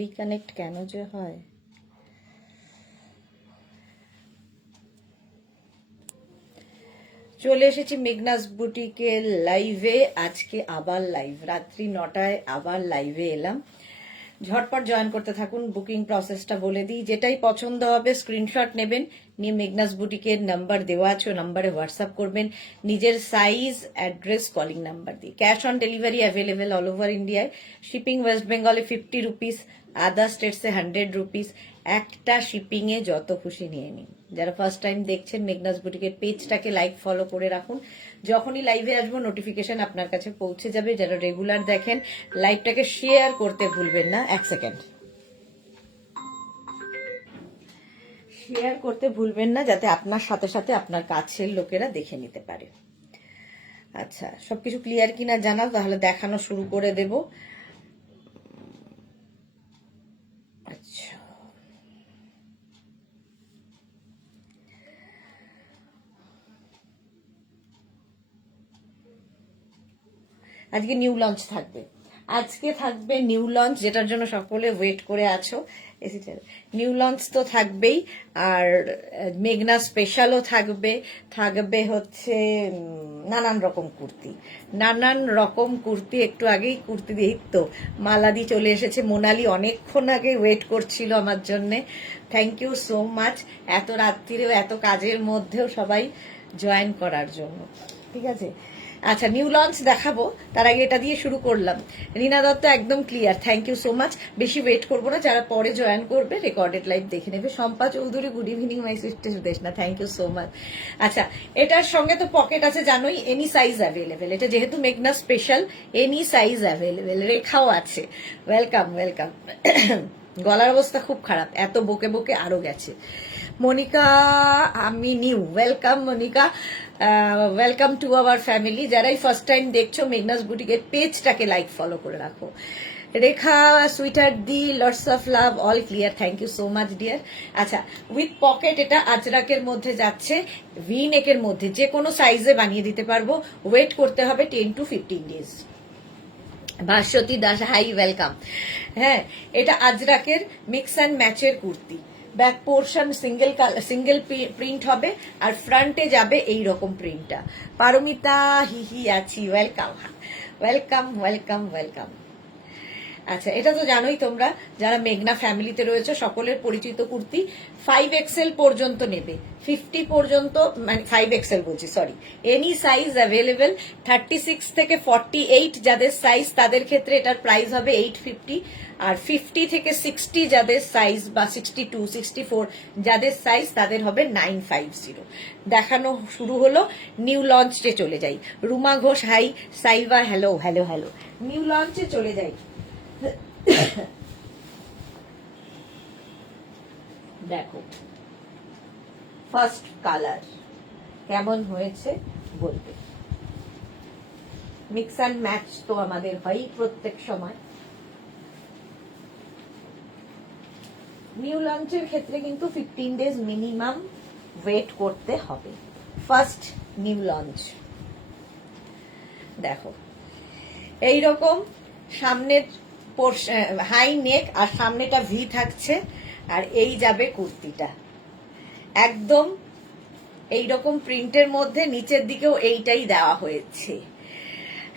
Reconnect কেন যে হয়? চলে এসেছি মেঘনাস বুটিকের লাইভে। আজকে আবার লাইভ, রাত্রি 9টায় আবার লাইভে এলাম। ঝটপট জয়েন করতে থাকুন। বুকিং প্রসেসটা বলে দিই, যেটাই পছন্দ হবে স্ক্রিনশট নেবেন, নিয়ে মেঘনাস বুটিকের নাম্বার দেওয়া আছে, ও নাম্বারে হোয়াটসঅ্যাপ করবেন নিজের সাইজ, অ্যাড্রেস, কলিং নাম্বার দিয়ে। Cash on delivery available all over ইন্ডিয়ায়। শিপিং ওয়েস্ট বেঙ্গলে 50 রুপিস, আদার স্টেটসে 100 রুপিস। একটা শিপিং এ যত খুশি নিয়ে নিন। যারা ফার্স্ট টাইম দেখছেন মেঘনাস বুটিকের পেজটাকে লাইক ফলো করে রাখুন, যখনই লাইভে আসবো নোটিফিকেশন আপনার কাছে পৌঁছে যাবে। যারা রেগুলার দেখেন লাইভটাকে শেয়ার করতে ভুলবেন না। এক সেকেন্ড, শেয়ার করতে ভুলবেন না, যাতে আপনার সাথে সাথে আপনার কাছের লোকেরা দেখে নিতে পারে। আচ্ছা, সবকিছু ক্লিয়ার কিনা জানাও, তাহলে দেখানো শুরু করে দেব। আচ্ছা, আজকে নিউ লঞ্চ থাকবে। আজকে থাকবে নিউ লঞ্চ, যেটার জন্য সকলে ওয়েট করে আছো। নিউ লঞ্চ তো থাকবেই, আর মেঘনা স্পেশালও থাকবে। থাকবে হচ্ছে নানান রকম কুর্তি, নানান রকম কুর্তি। একটু আগেই কুর্তি দিয়ে তো মালাদি চলে এসেছে। মোনালি অনেকক্ষণ আগে ওয়েট করছিল আমার জন্যে। থ্যাংক ইউ সো মাচ, এত রাত্রিরেও এত কাজের মধ্যেও সবাই জয়েন করার জন্য। ঠিক আছে, আচ্ছা নিউ লঞ্চ দেখাবো, তার আগে এটা দিয়ে শুরু করলাম। রীনা দত্ত একদম clear, thank you so much. বেশি ওয়েট করবো না, যারা পরে জয়েন করবে রেকর্ডেড লাইভ দেখে নেবে। Shampa Chowdhury, good evening my sister Sudeshna, thank you so much. আচ্ছা, এটার সঙ্গে তো পকেট আছে জানোই, এনি সাইজ অ্যাভেলেবেল। এটা যেহেতু মেঘনা স্পেশাল, এনি সাইজ অ্যাভেলেবেল। রেখাও আছে, ওয়েলকাম ওয়েলকাম। গলার অবস্থা খুব খারাপ, এত বকে বকে আরো গেছে। মনিকা, আমি new, welcome Monika, welcome to our family. যারাই ফার্স্ট টাইম দেখছো মেঘনাস বুটিকের পেজটাকে লাইক ফলো করে রাখো। রেখা সুইটার দি, lots of love, all clear, thank you so much dear. আচ্ছা, উইথ পকেট এটা আজরাকের মধ্যে যাচ্ছে, ভি নেকের মধ্যে, যে কোনো সাইজে বানিয়ে দিতে পারবো। ওয়েট করতে হবে 10 to 15 days. Bhaswati Das, hi welcome. হ্যাঁ, এটা আজরাকের মিক্স অ্যান্ড ম্যাচের kurti. Back portion single print হবে, আর ফ্রন্টে যাবে এই রকম প্রিন্টটা। পারমিতা, হি আছি, ওয়েলকাম ওয়েলকাম ওয়েলকাম ওয়েলকাম। আচ্ছা, এটা তো জানোই তোমরা, যারা মেঘনা ফ্যামিলিতে রয়েছে সকলের পরিচিত কুর্তি। 5XL পর্যন্ত নেবে, 50 পর্যন্ত, মানে 5XL বলছি, সরি। Any size available. 36 থেকে 48 যাদের সাইজ, তাদের ক্ষেত্রে এটার প্রাইস হবে 850। আর 50 থেকে 60 যাদের সাইজ, বা 62, 64 যাদের সাইজ, তাদের হবে 950। দেখানো শুরু হলো, নিউ লঞ্চে চলে যাই। Ruma Ghosh, hi. Saiva, hello hello hello. New লঞ্চে চলে যাই। দেখো ফার্স্ট কালার কেমন হয়েছে বলবে। মিক্স অ্যান্ড ম্যাচ তো আমাদের হয়ই প্রত্যেক সময়। নিউ লঞ্চের ক্ষেত্রে কিন্তু 15 ডেজ মিনিমাম ওয়েট করতে হবে। ফার্স্ট নিউ লঞ্চ দেখো এইরকম, সামনের হাই নেক, আর সামনেটা ভি থাকছে, আর এই যাবে কুর্তিটা একদম এইরকম প্রিন্টের মধ্যে। নিচের দিকেও এইটাই দেওয়া হয়েছে।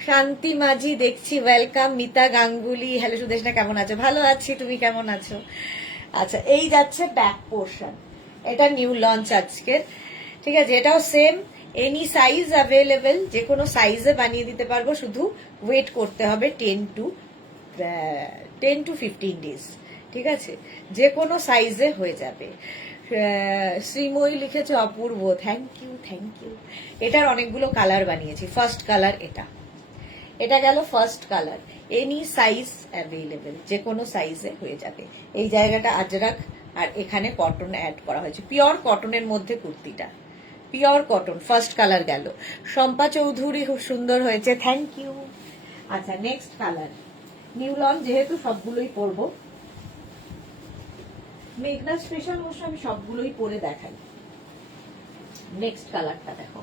শান্তি মাঝি দেখছি, ওয়েলকাম। মিতা গাঙ্গুলি, হ্যালো সুদেশনা, কেমন আছো? ভালো আছি, তুমি কেমন আছো? আচ্ছা, এই যাচ্ছে ব্যাক পোর্শন। এটা নিউ লঞ্চ আজকের, ঠিক আছে। এটাও সেম, এনি সাইজ অ্যাভেলেবেল, যে কোনো সাইজে বানিয়ে দিতে পারবো। শুধু ওয়েট করতে হবে 10 to 15 ডেজ, ঠিক আছে। যে কোনো সাইজে হয়ে যাবে। শ্রীময়ী লিখেছে অপূর্ব, থ্যাংক ইউ থ্যাংক ইউ। এটার অনেকগুলো কালার বানিয়েছি। ফার্স্ট কালার এটা গেল first colour. Any size available, যে কোনো সাইজে হয়ে যাবে। এই জায়গাটা আজরাক, আর এখানে কটন অ্যাড করা হয়েছে, পিওর কটনের মধ্যে কুর্তিটা, পিওর কটন। ফার্স্ট কালার গেল। শম্পা চৌধুরী, খুব সুন্দর হয়েছে, থ্যাংক ইউ। আচ্ছা, নেক্সট কালার। নিউ লঞ্চ যেহেতু সবগুলোই পরবো, মেঘনা স্পেশাল অবশ্য আমি সবগুলোই পরে দেখাই। নেক্সট কালারটা দেখো,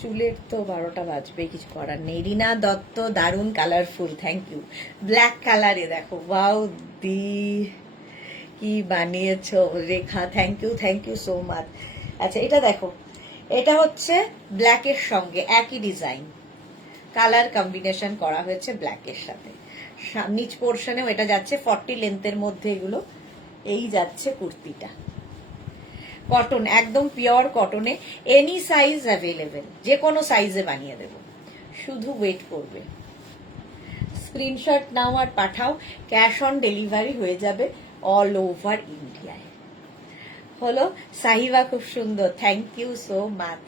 চুলের তো 12টা বাজবে, কিছু করার নেই। রিনা দত্ত, দারুণ কালারফুল, থ্যাংক ইউ। ব্ল্যাক কালারে দেখো, ওয়াও দি কি বানিয়েছো রেখা, থ্যাংক ইউ সো মাচ। আচ্ছা এটা দেখো, এটা হচ্ছে ব্ল্যাকের সঙ্গে একই ডিজাইন, কালার কম্বিনেশন করা হয়েছে ব্ল্যাকের সাথে। নিচ পোর্শনেও এটা যাচ্ছে 40 লেন্থের মধ্যে, এগুলো এই যাচ্ছে কুর্তিটা। কটন, একদম পিওর কটনে, এনি সাইজ অ্যাভেলেবেল, যে কোনো সাইজে বানিয়ে দেব, শুধু ওয়েট করবে। স্ক্রিনশট নাও আর পাঠাও, ক্যাশ অন ডেলিভারি হয়ে যাবে অল ওভার ইন্ডিয়ায়। হলো সাহিবা, খুব সুন্দর, thank you so much.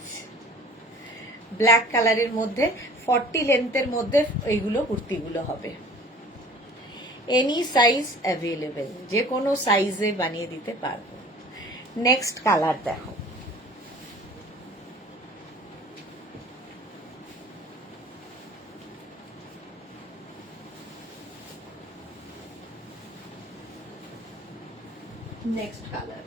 Black কালারের মধ্যে 40 লেন্থের মধ্যে এইগুলো কুর্তিগুলো হবে, এনি সাইজ অ্যাভেলেবেল, যে কোনো সাইজে বানিয়ে দিতে পারবো। নেক্সট কালার দেখো, নেক্সট কালার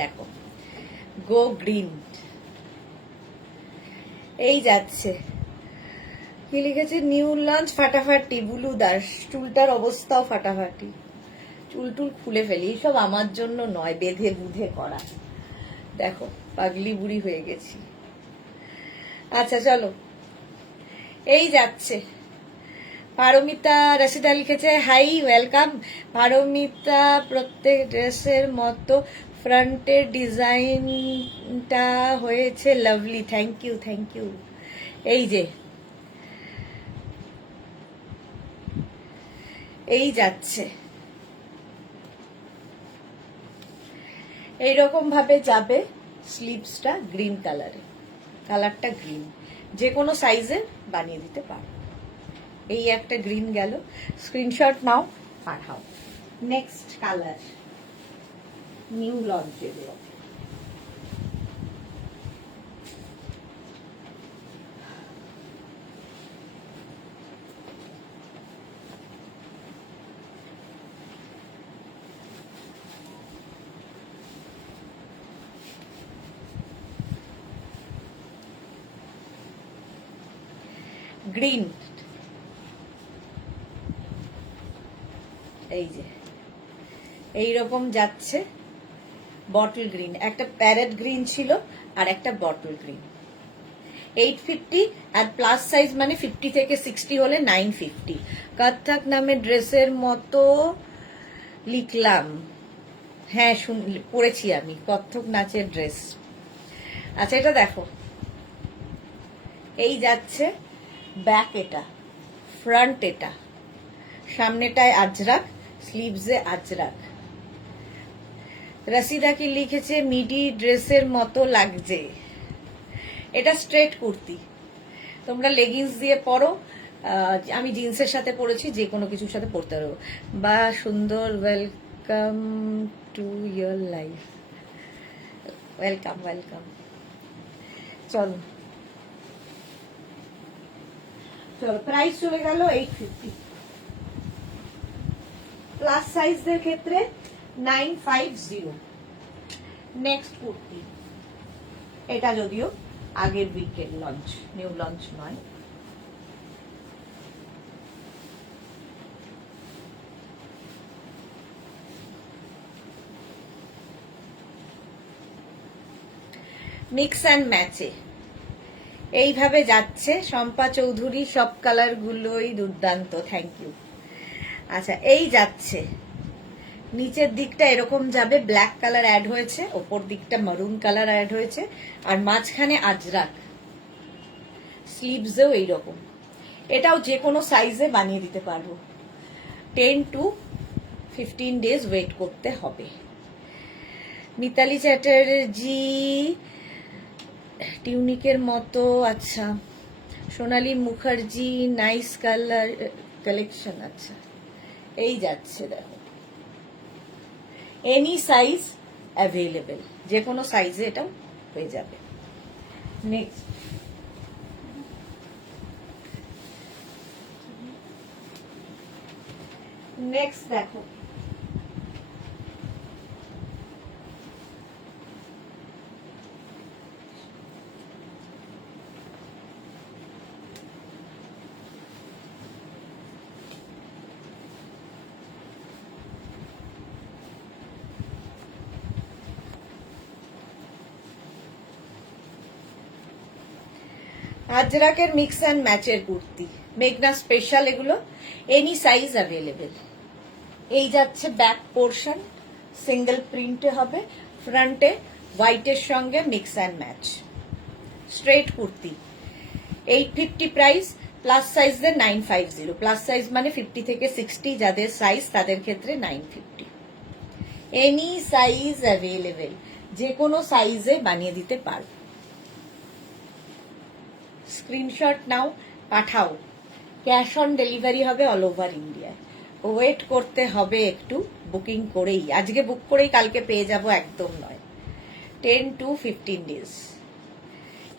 দেখো, গো গ্রিন। এই যাচ্ছে, কি লিখেছে, নিউ লঞ্চ ফাটাফাটি, বুলু দাস, চুলটার অবস্থাও ফাটাফাটি, চুল টুল খুলে ফেলি, এইসব আমার জন্য নয়, বেঁধে বুধে করা। দেখো পাগলি বুড়ি হয়ে গেছি। আচ্ছা চলো, এই যাচ্ছে পারমিতা, রাশিদা লিখেছে হাই ওয়েলকাম। পারমিতা, প্রত্যেক ড্রেসের মতো ফ্রন্টের ডিজাইনটা হয়েছে লাভলি, থ্যাংক ইউ। এই যে এই যাচ্ছে, এইরকম ভাবে যাবে, স্লিভসটা গ্রিন কালারে, কালারটা গ্রিন, যে কোনো সাইজে বানিয়ে দিতে পারো। এই একটা গ্রিন গেল, স্ক্রিনশট নাও পাঠাও। নেক্সট কালার, নিউ লঞ্চ এগুলো, গ্রিন। এই যে এইরকম যাচ্ছে, বটল গ্রিন, একটা প্যারেট গ্রিন ছিল আর একটা বটল গ্রিন। 850 আর প্লাস সাইজ মানে 50 থেকে 60 হলে 950। কত্থক নামে ড্রেসের মতো লিখলাম, হ্যাঁ পরেছি আমি, কত্থক নাচের ড্রেস। আচ্ছা এটা দেখো, এই যাচ্ছে ব্যাক, এটা ফ্রন্ট, এটা সামনেটায় আজরাক, স্লিভসে আজরাক। রসিদা কি লিখেছে, মিডি ড্রেসের মতো লাগছে। এটা স্ট্রেট কুর্তি, তোমরা লেগিংস দিয়ে পরো, আমি জিন্সের সাথে পরেছি, যে কোনো কিছুর সাথে পরতে পারবো। বা সুন্দর, welcome to your life, welcome. চলো প্রাইস চলে গেল 850, প্লাস সাইজদের ক্ষেত্রে 950। নেক্সট কুর্তি, এটা যদিও আগের উইকের লঞ্চ, নিউ লঞ্চ নয়। মিক্স অ্যান্ড ম্যাচে এইভাবে যাচ্ছে। শম্পা চৌধুরী, সব কালার গুলোই দুর্দান্ত, থ্যাংক ইউ। আচ্ছা এই যাচ্ছে, নিচের দিকটা এরকম যাবে, ব্ল্যাক কালার অ্যাড হয়েছে, ওপর দিকটা মারুন কালার অ্যাড হয়েছে, আর মাঝখানে আজরাক, স্লিভসেও এইরকম। এটাও যে কোনো সাইজে বানিয়ে দিতে পারবো, 10 to 15 ডেজ ওয়েট করতে হবে। মিতালি চ্যাটার্জি, টিউনিকের মতো, আচ্ছা। সোনালী মুখার্জি, নাইস কালার কালেকশন, আচ্ছা। এই যাচ্ছে দেখো, এনি সাইজ অ্যাভেলেবেল, যে কোনো সাইজে এটা হয়ে যাবে। নেক্সট দেখো, আজরাকের মিক্স অ্যান্ড ম্যাচের কুর্তি, মেঘনা স্পেশাল, এগুলো এনি সাইজ অ্যাভেলেবেল। এই যাচ্ছে ব্যাক পোর্শন, সিঙ্গেল প্রিন্টে হবে, ফ্রন্টে হোয়াইটের সঙ্গে mix and match, straight kurti. 850 price, plus সাইজদের 950, প্লাস সাইজ মানে 50 থেকে 60 যাদের সাইজ তাদের ক্ষেত্রে 950। এনি সাইজ অ্যাভেলেবেল, যে কোনো সাইজে বানিয়ে দিতে পারবে। স্ক্রিনশট নাও, পাঠাও। ক্যাশ অন ডেলিভারি হবে অল ওভার ইন্ডিয়ায়। ওয়েট করতে হবে একটু, বুকিং করেই, আজকে বুক করেই কালকে পেয়ে যাব একদম নয়, 10 to 15 days।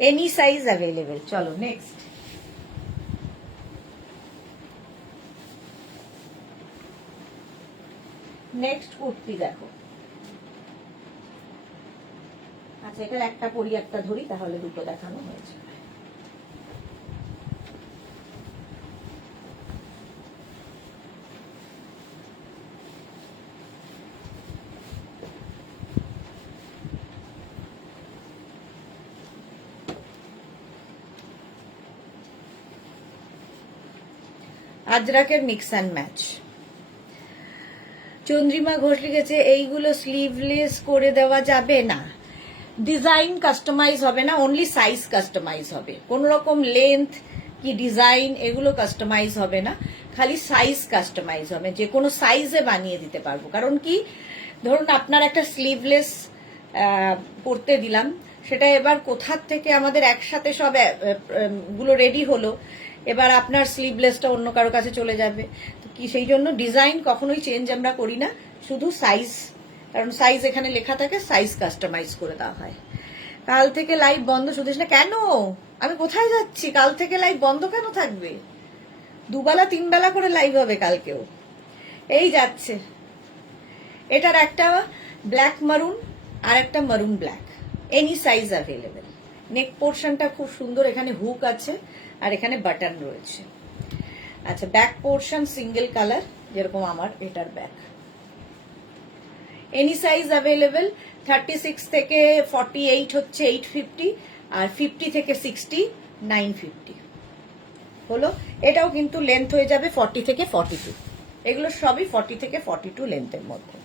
Any size available. চলো নেক্সট। নেক্সট কুর্তি দেখো। আচ্ছা, এটার একটা পরি একটা ধরি, তাহলে দুটো দেখানো হয়েছে। আজরাকের mix and match. Chandrima Ghosh লিখেছে এইগুলো স্লিভলেস করে দেওয়া যাবে না, ডিজাইন কাস্টমাইজ হবে না, অনলি সাইজ কাস্টমাইজ হবে। কোন রকম লেন্থ কি ডিজাইন এগুলো কাস্টমাইজ হবে না, খালি সাইজ কাস্টমাইজ হবে, যে কোনো সাইজে বানিয়ে দিতে পারবো। কারণ কি, ধরুন আপনার একটা স্লিভলেস করতে দিলাম, সেটা এবার কোথার থেকে আমাদের একসাথে সব গুলো রেডি হলো, এবার আপনার স্লিভলেসটা অন্য কারো কাছে চলে যাবে, তো কি সেই জন্য ডিজাইন কখনোই চেঞ্জ আমরা করি না, শুধু সাইজ, কারণ সাইজ এখানে লেখা থাকে, সাইজ কাস্টমাইজ করে দেওয়া হয়। কাল থেকে লাইভ বন্ধ, শুধিস না কেন? আমি কোথায় যাচ্ছি? কাল থেকে লাইভ বন্ধ কেন থাকবে? দুবেলা তিনবেলা করে লাইভ হবে কালকেও। এই যাচ্ছে, এটার একটা ব্ল্যাক মারুন আর একটা মারুন ব্ল্যাক, এনি সাইজ অ্যাভেলেবেল। নেক পোর্শনটা খুব সুন্দর, এখানে হুক আছে আর এখানে বাটন রয়েছে। আচ্ছা, ব্যাক পোর্শন সিঙ্গেল কালার, যেরকম আমার এটার ব্যাক। এনি সাইজ অ্যাভেলেবেল, 36 থেকে 48 হচ্ছে 850, আর 50 থেকে 60 950 হলো। এটাও কিন্তু লেন্থ হয়ে যাবে 40 থেকে 42, এগুলো সবই 40 থেকে 42 লেন্থের মধ্যে।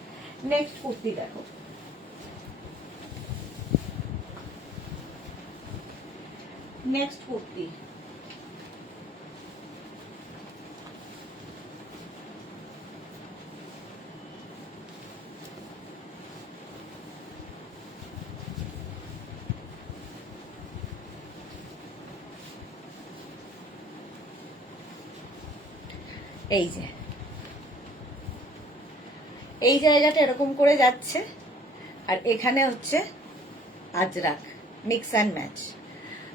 নেক্সট কুর্তি দেখো। নেক্সট কুর্তি, এই যে এই জায়গাটা এরকম করে যাচ্ছে, আর এখানে হচ্ছে Ajrak mix and match.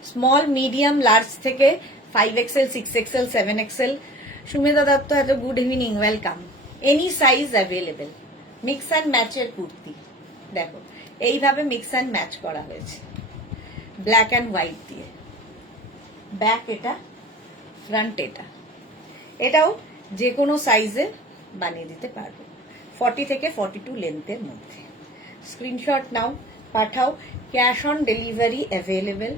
Small, medium, large থেকে 5XL, 6XL, 7XL। Sumedha Dutta, এত good evening, welcome. Any size available, mix and ম্যাচের কুর্তি দেখো, এইভাবে মিক্স অ্যান্ড ম্যাচ করা হয়েছে ব্ল্যাক অ্যান্ড হোয়াইট দিয়ে। ব্যাক এটা, ফ্রন্ট এটা। এটাও যে কোনো সাইজে বানিয়ে দিতে পারবো, 40 থেকে 42 লেন্থের মধ্যে। স্ক্রিনশট নাও, পাঠাও। Cash on delivery available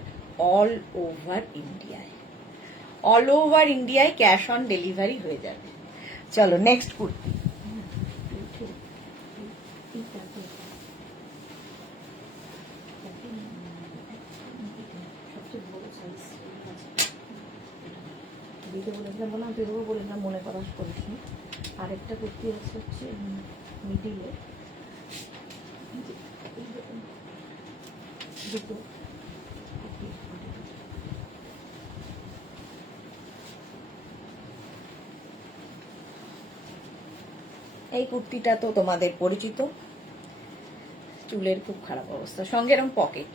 all over ইন্ডিয়ায়। অল ওভার ইন্ডিয়ায় ক্যাশ অন ডেলিভারি হয়ে যাবে। চলো নেক্সট কুর্তি। দিতে বলেছিলাম, বললাম দেবো বলেছিলাম, মনে করা করিসনি। আরেকটা কুর্তি আছে হচ্ছে মিডিলে, দুটো এই কুর্তিটা তো তোমাদের পরিচিত, চুলের খুব খারাপ অবস্থা, সঙ্গে এরকম পকেট।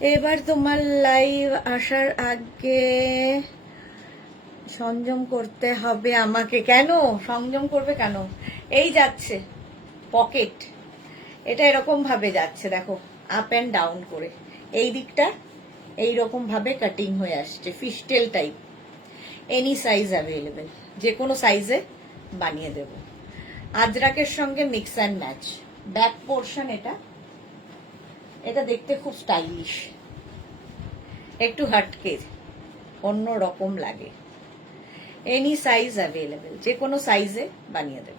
এবার তোমার লাইভ আসার আগে সংযম করতে হবে আমাকে। কেন সংযম করবে কেন? এই যাচ্ছে পকেট, এটা এরকম ভাবে যাচ্ছে দেখো, আপ অ্যান্ড ডাউন করে। এই দিকটা এইরকম ভাবে কাটিং হয়ে আসছে, fishtail type. Any size available, যে কোনো সাইজে বানিয়ে দেব। আজরাকের সঙ্গে mix and match. Back portion এটা, এটা দেখতে খুব স্টাইলিশ, একটু হাটকে অন্য রকম লাগে। এনি সাইজ অ্যাভেলেবেল, যে কোনো সাইজে বানিয়ে দেব।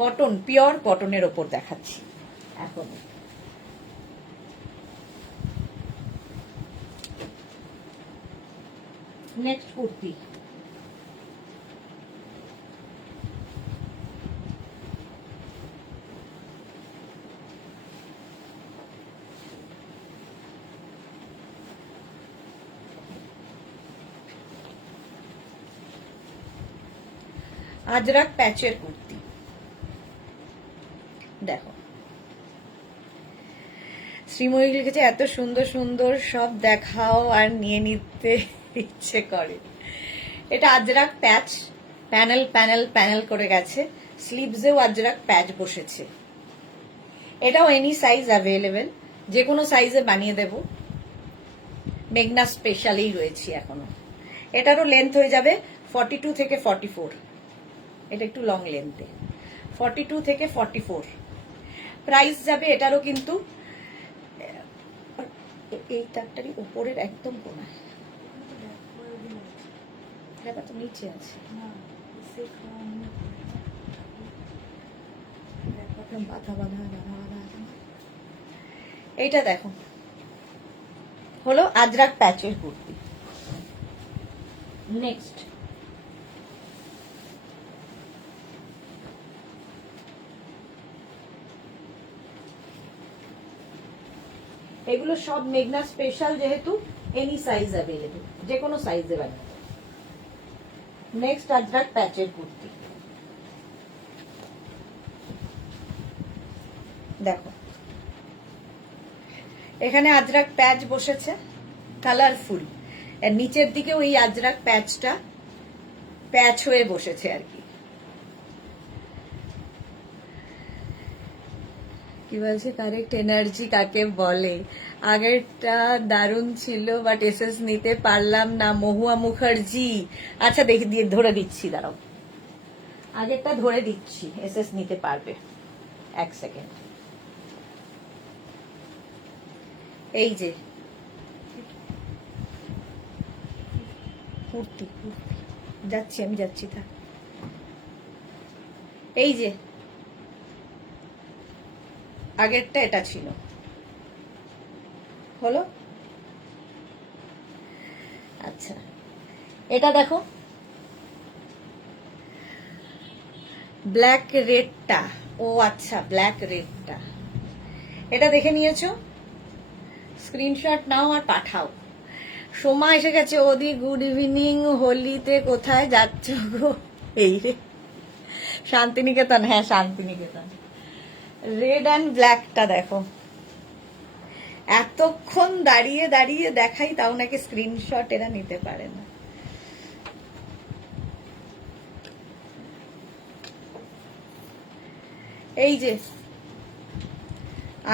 কটন, পিওর কটনের ওপর দেখাচ্ছি এখন। নেক্সট কুর্তি, আজরাক প্যাচের কুর্তি। দেখো, শ্রীময়ী লিখেছে এত সুন্দর সুন্দর সব দেখাও আর নিয়ে নিতে ইচ্ছে করে। এটা আজরাক প্যাচ, প্যানেল প্যানেল প্যানেল করে গেছে, স্লিভসেও আজরাক প্যাচ বসেছে। এটাও এনি সাইজ অ্যাভেলেবেল, যে কোনো সাইজে বানিয়ে দেব। মেঘনা স্পেশালেই রয়েছি এখনো। এটারও লেন্থ হয়ে যাবে 42 থেকে 44, এটা একটু লং লেন্থে, 42 থেকে 44। প্রাইস যাবে এটারও কিন্তু এই তারটারই উপরের একদম কোনায়, তো নিচে আছে, বাধা বাধা বাধা বাধা। এইটা দেখো, হলো আজরাক প্যাচের কুর্তি। নেক্সট, এগুলো সব মেঘনা স্পেশাল, যেহেতু এনি সাইজ অ্যাভেলেবল, যে কোনো সাইজে বানাবে। নেক্সট আজরাক প্যাচের কুর্তি দেখো, এখানে আজরাক প্যাচ বসেছে, কালারফুল। আর নিচের দিকে ওই আজরাক প্যাচটা প্যাচ হয়ে বসেছে আর কি। কি বলছে, কারেক্ট এনার্জি কাকে বলে? আগেরটা দারুণ ছিল, বাট এসএস নিতে পারলাম না। মহুয়া মুখার্জি, আচ্ছা দেখে দিয়ে ধরে দিচ্ছি, দাঁড়াও, আগেরটা ধরে দিচ্ছি, এসএস নিতে পারবে। এক সেকেন্ড। এই যে কুর্তি, যাচ্ছি আমি, যাচ্ছি তা। এই যে আগেরটা এটা ছিল, হলো। আচ্ছা, এটা দেখো, ব্ল্যাক রেডটা। ও আচ্ছা, ব্ল্যাক রেডটা, এটা দেখে নিয়েছো? স্ক্রিনশট নাও আর পাঠাও। সোমা এসে গেছে। ওদি গুড ইভিনিং, হোলিতে কোথায় যাচ্ছ গো? এই রে, শান্তিনিকেতন। হ্যাঁ, শান্তিনিকেতন। রেড অ্যান্ড ব্ল্যাকটা দেখো, এতক্ষণ দাঁড়িয়ে দাঁড়িয়ে দেখাই, তাও নাকি স্ক্রিনশট এরা নিতে পারে না। এই যে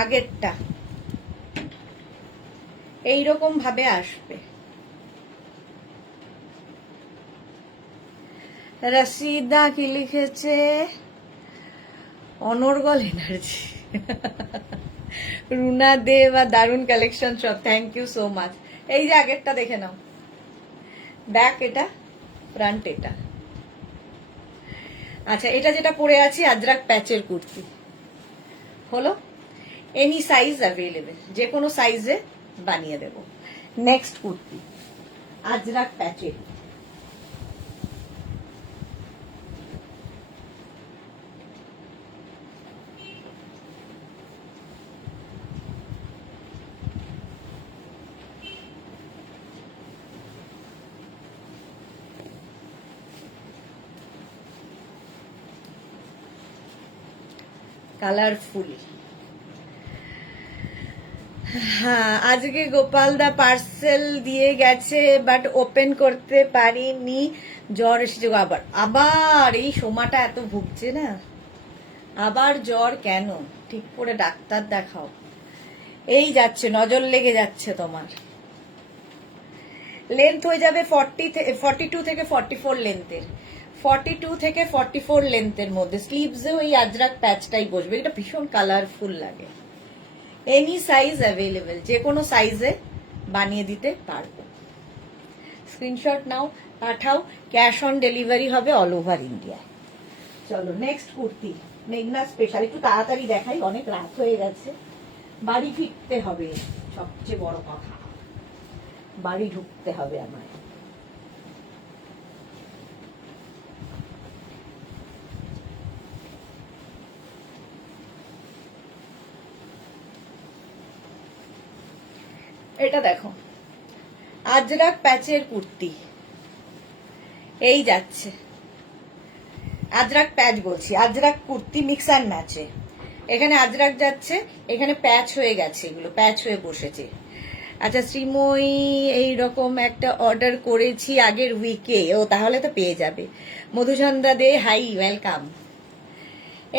আগেরটা এইরকম ভাবে আসবে। রশিদা কি লিখেছে? অনর্গল এনার্জি। রুনা দেব আর দারুণ কালেকশন সব, থ্যাংক ইউ সো মাচ। এই যে আগেরটা দেখে নাও, ব্যাক এটা, ফ্রন্ট এটা। আচ্ছা, এটা যেটা পরে আছি আজরাক প্যাচের কুর্তি, হলো। এনি সাইজ অ্যাভেলেবেল, যে কোনো সাইজে বানিয়ে দেব। নেক্সট কুর্তি, আজরাক প্যাচের, কালারফুল। হ্যাঁ, আজকে গোপাল দা পার্সেল দিয়ে গেছে, বাট ওপেন করতে পারিনি, জ্বর এসেছে গো। আবার আবার এই সোমাটা এত ভুগছে না, আবার জ্বর কেন? ঠিক করে ডাক্তার দেখাও। এই যাচ্ছে, নজর লেগে যাচ্ছে তোমার। লেন্থ হয়ে যাবে 42 থেকে 44 লেন্থের, 42 থেকে 44 লেন্থের মধ্যে। স্লিভসেও এই আজরাক প্যাচটাই বসবে, এটা ভীষণ কালারফুল লাগে। এনি সাইজ অ্যাভেলেবেল, যে কোনো সাইজে বানিয়ে দিতে পারবো। স্ক্রিনশট নাও, পাঠাও, ক্যাশ অন ডেলিভারি হবে অল ওভার ইন্ডিয়া। চলো নেক্সট কুর্তি, মেঘনা স্পেশাল। একটু তাড়াতাড়ি দেখাই, অনেক রাত হয়ে গেছে, বাড়ি ফিরতে হবে, সবচেয়ে বড় কথা, বাড়ি ঢুকতে হবে আমার। এটা দেখো, আজরাক প্যাচের কুর্তি, এই যাচ্ছে। আজরাক প্যাচ বলছি, আজরাক কুর্তি মিক্স অ্যান্ড ম্যাচে। এখানে আজরাক যাচ্ছে, এখানে প্যাচ হয়ে গেছে, এগুলো প্যাচ হয়ে বসেছে। আচ্ছা, শ্রীময়ী এইরকম একটা অর্ডার করেছি আগের উইকে, ও তাহলে তো পেয়ে যাবে। মধুচন্দ্রা দে, হাই, ওয়েলকাম।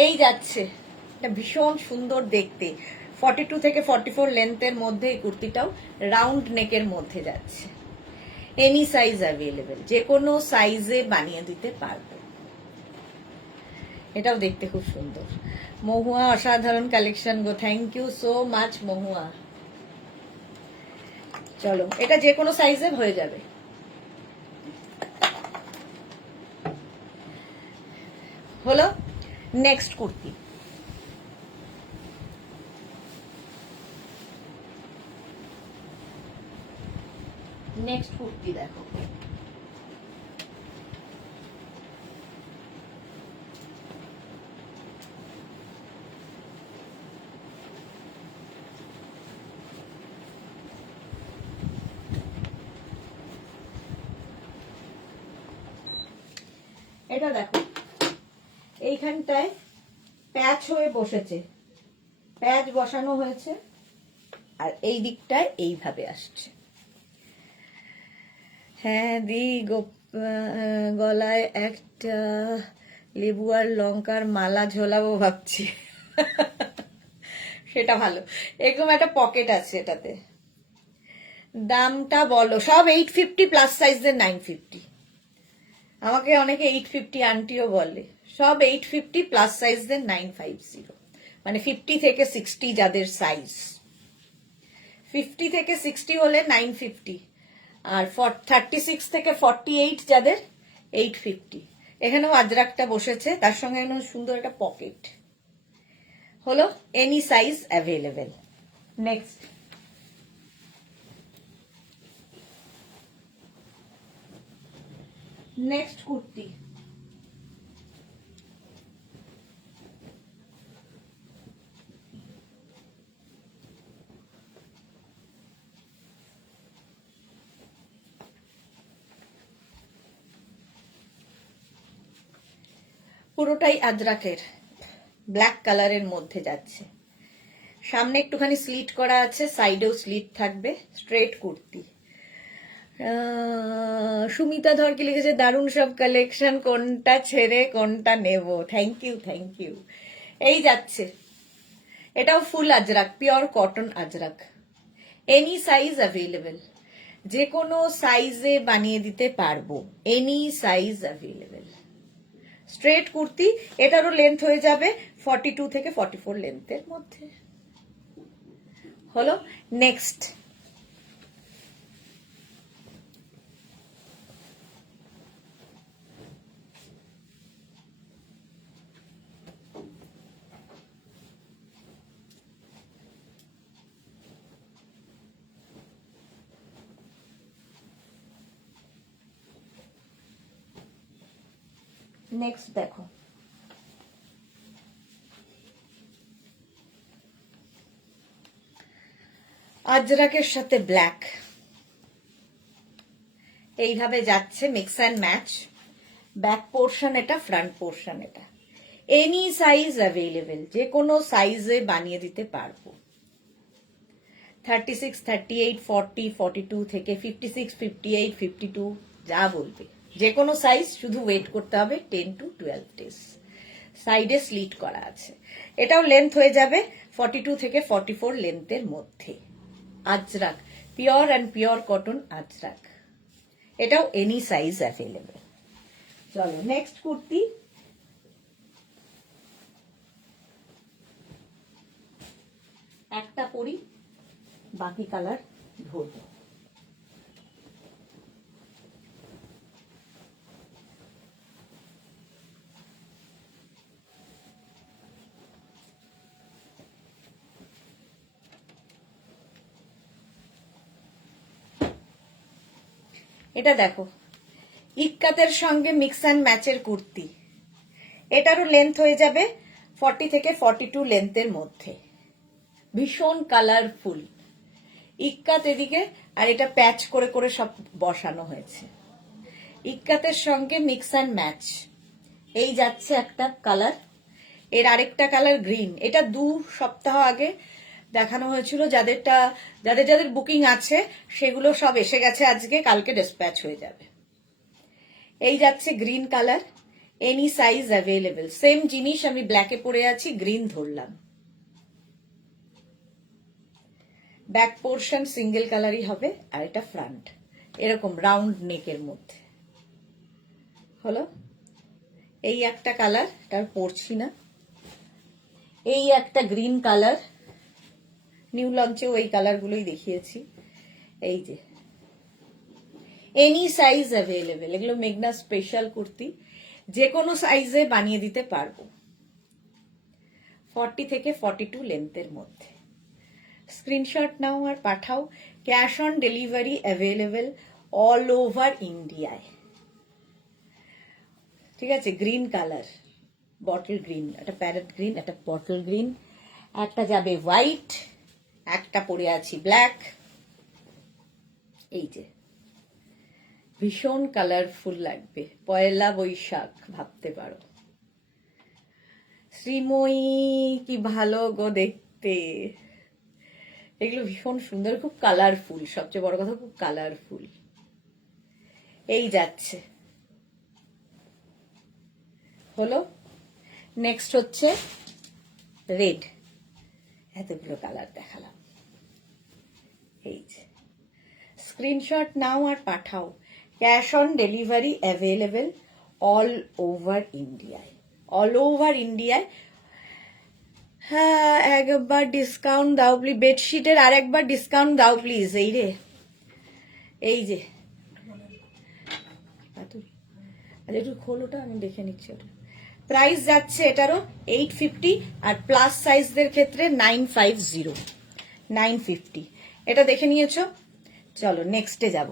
এই যাচ্ছে, এটা ভীষণ সুন্দর দেখতে, 42 থেকে 44 লেন্থের মধ্যে এই কুর্তিটাও রাউন্ড নেকের মধ্যে যাচ্ছে। এনি সাইজ অ্যাভেলেবেল, যে কোনো সাইজে বানিয়ে দিতে পারবো। এটাও দেখতে খুব সুন্দর। মহুয়া, অসাধারণ কালেকশন গো, thank you so much Mahua. চলো, এটা যে কোনো সাইজে হয়ে যাবে। হলো নেক্সট কুর্তি। নেক্সট কুর্তি দেখো, এটা দেখো, এইখানটায় প্যাচ হয়ে বসেছে, প্যাচ বসানো হয়েছে, আর এই দিকটায় এইভাবে আসছে। হ্যাঁ দি, গলায় একটা লেবু আর লঙ্কার মালা ঝোলাবো ভাবছি। সেটা ভালো, এরকম একটা পকেট আছে এটাতে। দামটা বলো। সব 850, প্লাস সাইজের 950। আমাকে অনেকে 850 আন্টিও বলে। সব 850, প্লাস সাইজের 950, মানে 50 থেকে 60 যাদের সাইজ। 50 থেকে 60 হলে 950, আর 36 থেকে 48 যাদের 850। এখানেও আজরাকটা বসেছে, তার সঙ্গে এখানে সুন্দর একটা পকেট। হলো any size available. Next, next kurti. পুরোটাই আজরাকের, ব্ল্যাক কালারের মধ্যে যাচ্ছে। সামনে একটুখানি স্লিট করা আছে, সাইডেও স্লিট থাকবে, স্ট্রেট কুর্তি। সুমিতা ধর কি লিখেছে, দারুণ সব কালেকশন, কোনটা ছেড়ে কোনটা নেব। Thank you, thank you. এই যাচ্ছে, এটাও full Ajrak, pure cotton Ajrak. Any size available, যে কোনো সাইজে বানিয়ে দিতে পারবো। Any size available, straight kurti. এটারও লেন্থ হয়ে যাবে 42 থেকে 44 লেন্থের মধ্যে। হলো নেক্সট, নেক্সট দেখো, আজরাকের সাথে ব্ল্যাক, এইভাবে যাচ্ছে, mix and match. Back portion এটা, ফ্রন্ট পোর্শন এটা। এনি সাইজ অ্যাভেলেবেল, যে কোনো সাইজে বানিয়ে দিতে পারবো। 36, 38, 40, 42 থেকে 56, 58, 52 যা বলবে, যে কোনো সাইজ, শুধু ওয়েট করতে হবে 10 to 12 days। সাইডে স্লিট করা আছে। এটাও লেন্থ হয়ে যাবে 42 থেকে 44 লেন্থের মধ্যে। Ajrak, pure and pure cotton Ajrak, এটাও এনি সাইজ অ্যাভেলেবেল। চলো নেক্সট কুর্তি। একটা পরি, বাকি কালার ধরবো। এটা দেখো, ইক্কাতের সঙ্গে মিক্স অ্যান্ড ম্যাচের কুর্তি। এটারও লেন্থ হয়ে যাবে 40 থেকে 42 লেন্থের মধ্যে। ভীষণ কালারফুল, ইক্কাত এদিকে, আর এটা প্যাচ করে করে সব বসানো হয়েছে। ইক্কাতের সঙ্গে মিক্স অ্যান্ড ম্যাচ। এই যাচ্ছে একটা কালার, এর আরেকটা কালার গ্রিন। এটা 2 সপ্তাহ আগে দেখানো হয়েছিল। যাদের বুকিং আছে সেগুলো সব এসে গেছে আজকে, কালকে ডিসপ্যাচ হয়ে যাবে। এই যাচ্ছে green colour, any size available. Same জিনিস আমি ব্ল্যাকে পরে আছি, গ্রিন ধরলাম। ব্যাক পোর্শন সিঙ্গেল কালারই হবে, আর এটা ফ্রন্ট এরকম রাউন্ড নেকের মধ্যে হলো। এই একটা কালার, তার পরছি না। এই একটা গ্রিন কালার, নিউ লঞ্চেও এই কালারগুলোই দেখিয়েছি। এই যে এনি সাইজ অ্যাভেলেবেল, এগুলো মেঘনা স্পেশাল কুর্তি, যে কোনো সাইজে বানিয়ে দিতে পারবো। 40 থেকে 42 লেন্থের মধ্যে। স্ক্রিনশট নাও আর পাঠাও। Cash on delivery available all over ইন্ডিয়ায়। ঠিক আছে, গ্রিন কালার, বটল গ্রিন, একটা প্যারেট গ্রিন, একটা বটল গ্রিন, একটা যাবে হোয়াইট, একটা পরে আছি ব্ল্যাক। এই যে ভীষণ কালারফুল লাগবে, পয়লা বৈশাখ ভাবতে পারো। শ্রীময়ী কি ভালো গো দেখতে, এগুলো ভীষণ সুন্দর, খুব কালারফুল, সবচেয়ে বড় কথা খুব কালারফুল। এই যাচ্ছে হলো। নেক্সট হচ্ছে রেড। এতগুলো কালার দেখালাম। এই যে স্ক্রিনশট নাও আর পাঠাও। Cash on delivery available all over ইন্ডিয়ায়। অল ওভার ইন্ডিয়ায়। হ্যাঁ, একবার ডিসকাউন্ট দাও প্লিজ, বেডশিটের আর একবার ডিসকাউন্ট দাও প্লিজ। এই রে, এই যে একটু খোলোটা, আমি দেখে নিচ্ছি। ওটা প্রাইস যাচ্ছে এটারও 850, আর প্লাস সাইজদের ক্ষেত্রে 950, 950। এটা দেখে নিয়েছো। চলো নেক্সটে যাব।